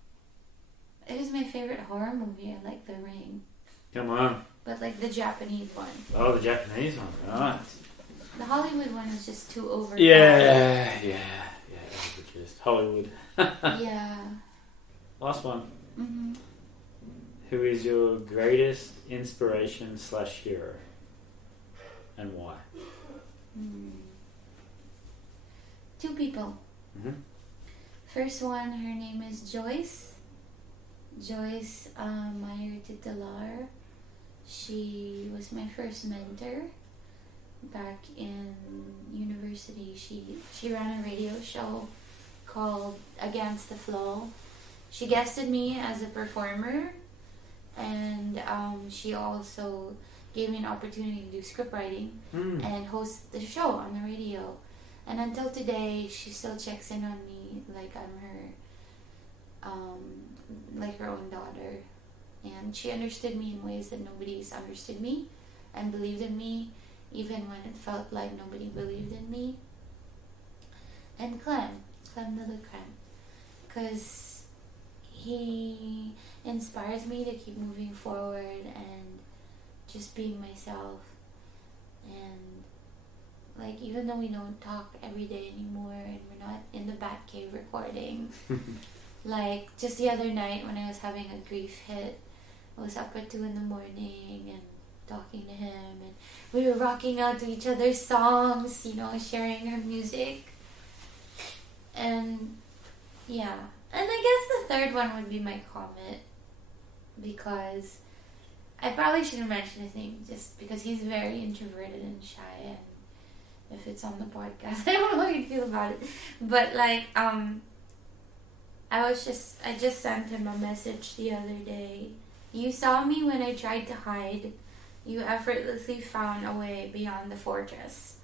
It was my favorite horror movie. I like The Ring. Come on. But like the Japanese one. Oh, the Japanese one, right. The Hollywood one is just too over. Yeah. That's just Hollywood. Yeah. Last one. Mm-hmm. Who is your greatest inspiration / hero? And why? 2 people. First one, her name is Joyce. Joyce Meyer Titular. She was my first mentor back in university. She ran a radio show called Against the Flow. She guested me as a performer, and she also gave me an opportunity to do script writing and host the show on the radio. And until today, she still checks in on me like I'm her, like her own daughter. And she understood me in ways that nobody's understood me. and believed in me, even when it felt like nobody believed in me. And Clem de la Creme, because he inspires me to keep moving forward and just being myself. And like, even though we don't talk every day anymore and we're not in the Batcave recording, like just the other night when I was having a grief hit, I was up at 2 a.m. and talking to him, and we were rocking out to each other's songs, you know, sharing our music. And yeah, and I guess the third one would be my comet, because I probably shouldn't mention his name just because he's very introverted and shy, and if it's on the podcast, I don't know how you feel about it, but like I just sent him a message the other day. You saw me when I tried to hide. You effortlessly found a way beyond the fortress.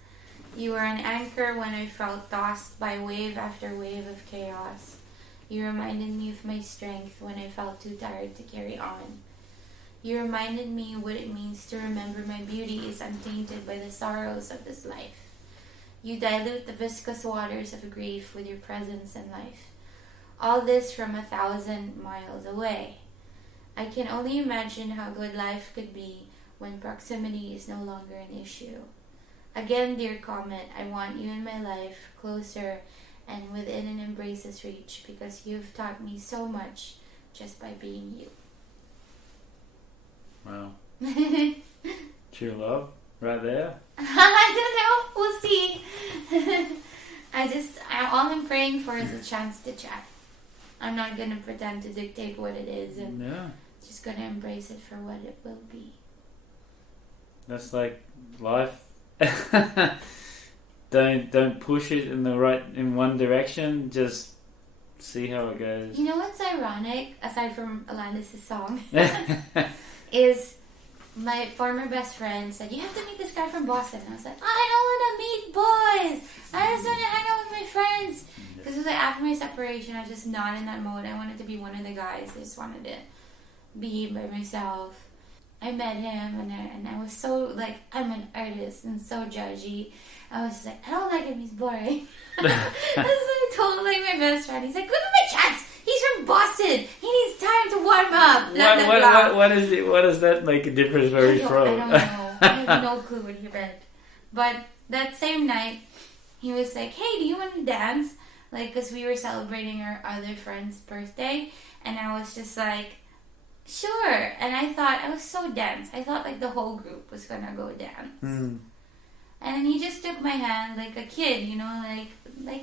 You were an anchor when I felt tossed by wave after wave of chaos. You reminded me of my strength when I felt too tired to carry on. You reminded me what it means to remember my beauty is untainted by the sorrows of this life. You dilute the viscous waters of grief with your presence in life. All this from 1,000 miles away. I can only imagine how good life could be when proximity is no longer an issue. Again, dear Comet, I want you in my life, closer and within an embrace's reach, because you've taught me so much just by being you. Wow. True love, right there. I don't know. We'll see. All I'm praying for is a chance to chat. I'm not going to pretend to dictate what it is, and just going to embrace it for what it will be. That's like life. Don't push it in one direction. Just see how it goes. You know what's ironic, aside from Alanis' song, is my former best friend said, you have to meet this guy from Boston. And I was like, I don't want to meet boys. I just want to hang out with my friends. Because it was like after my separation, I was just not in that mode. I wanted to be one of the guys. I just wanted to be by myself. I met him, and I was so, like, I'm an artist and so judgy. I was just like, I don't like him, he's boring. That's what I told, like, my best friend. He's like, give him a chance. He's from Boston. He needs time to warm up. Blah, blah, blah. What does that make a difference where he's from? I don't know. I have no clue what he read. But that same night, he was like, hey, do you want to dance? Like, because we were celebrating our other friend's birthday. And I was just like, sure. And I was so dense. I thought like the whole group was going to go dance. Mm. And he just took my hand like a kid, you know, like,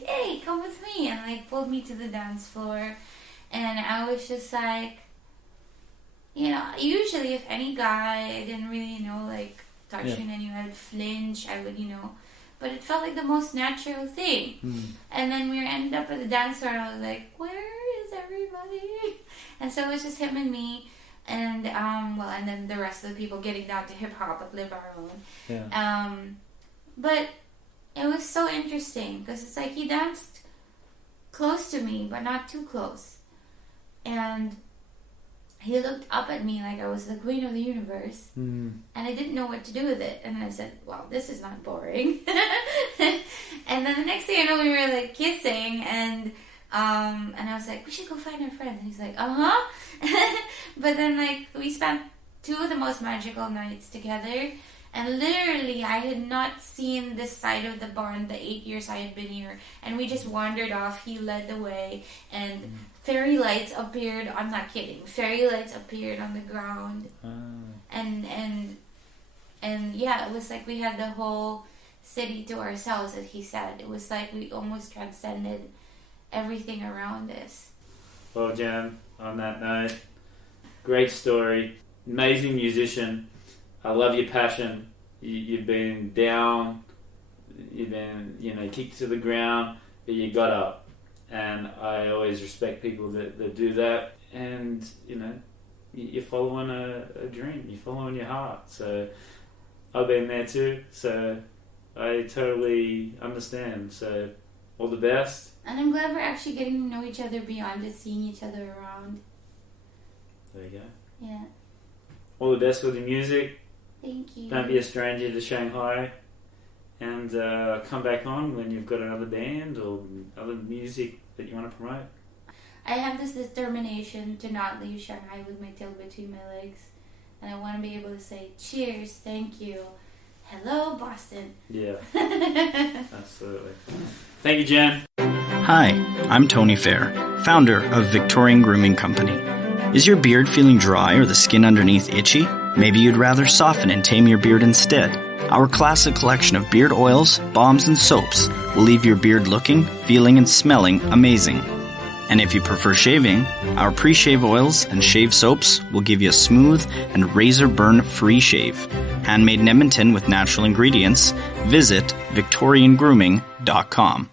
hey, come with me. And like pulled me to the dance floor. And I was just like, you know, usually if any guy I didn't really, you know, like touch me in any way, I would flinch, I would, you know. But it felt like the most natural thing. Mm. And then we ended up at the dance floor, and I was like, where is everybody? And so it was just him and me. And, and then the rest of the people getting down to hip-hop at Live Our Own. Yeah. But it was so interesting, because it's like he danced close to me, but not too close. And he looked up at me like I was the queen of the universe. Mm. And I didn't know what to do with it. And I said, well, this is not boring. And then the next thing I know, we were like kissing, and I was like, we should go find our friends. And he's like, uh-huh. But then like we spent 2 of the most magical nights together. And literally, I had not seen this side of the barn the 8 years I had been here. And we just wandered off. He led the way. And fairy lights appeared. I'm not kidding. Fairy lights appeared on the ground. And yeah, it was like we had the whole city to ourselves, as he said. It was like we almost transcended everything around us. Well, Jan, on that note, great story. Amazing musician. I love your passion. You've been down, you've been, kicked to the ground, but you got up. And I always respect people that do that. And, you're following a dream. You're following your heart. So I've been there too. So I totally understand. So all the best. And I'm glad we're actually getting to know each other beyond just seeing each other around. There you go. Yeah. All the best with the music. Thank you. Don't be a stranger to Shanghai. And come back on when you've got another band or other music that you want to promote. I have this determination to not leave Shanghai with my tail between my legs. And I want to be able to say, cheers, thank you. Hello, Boston. Yeah, absolutely. Thank you, Jen. Hi, I'm Tony Fair, founder of Victorian Grooming Company. Is your beard feeling dry or the skin underneath itchy? Maybe you'd rather soften and tame your beard instead. Our classic collection of beard oils, balms, and soaps will leave your beard looking, feeling, and smelling amazing. And if you prefer shaving, our pre-shave oils and shave soaps will give you a smooth and razor burn-free shave. Handmade in Edmonton with natural ingredients, visit victoriangrooming.com.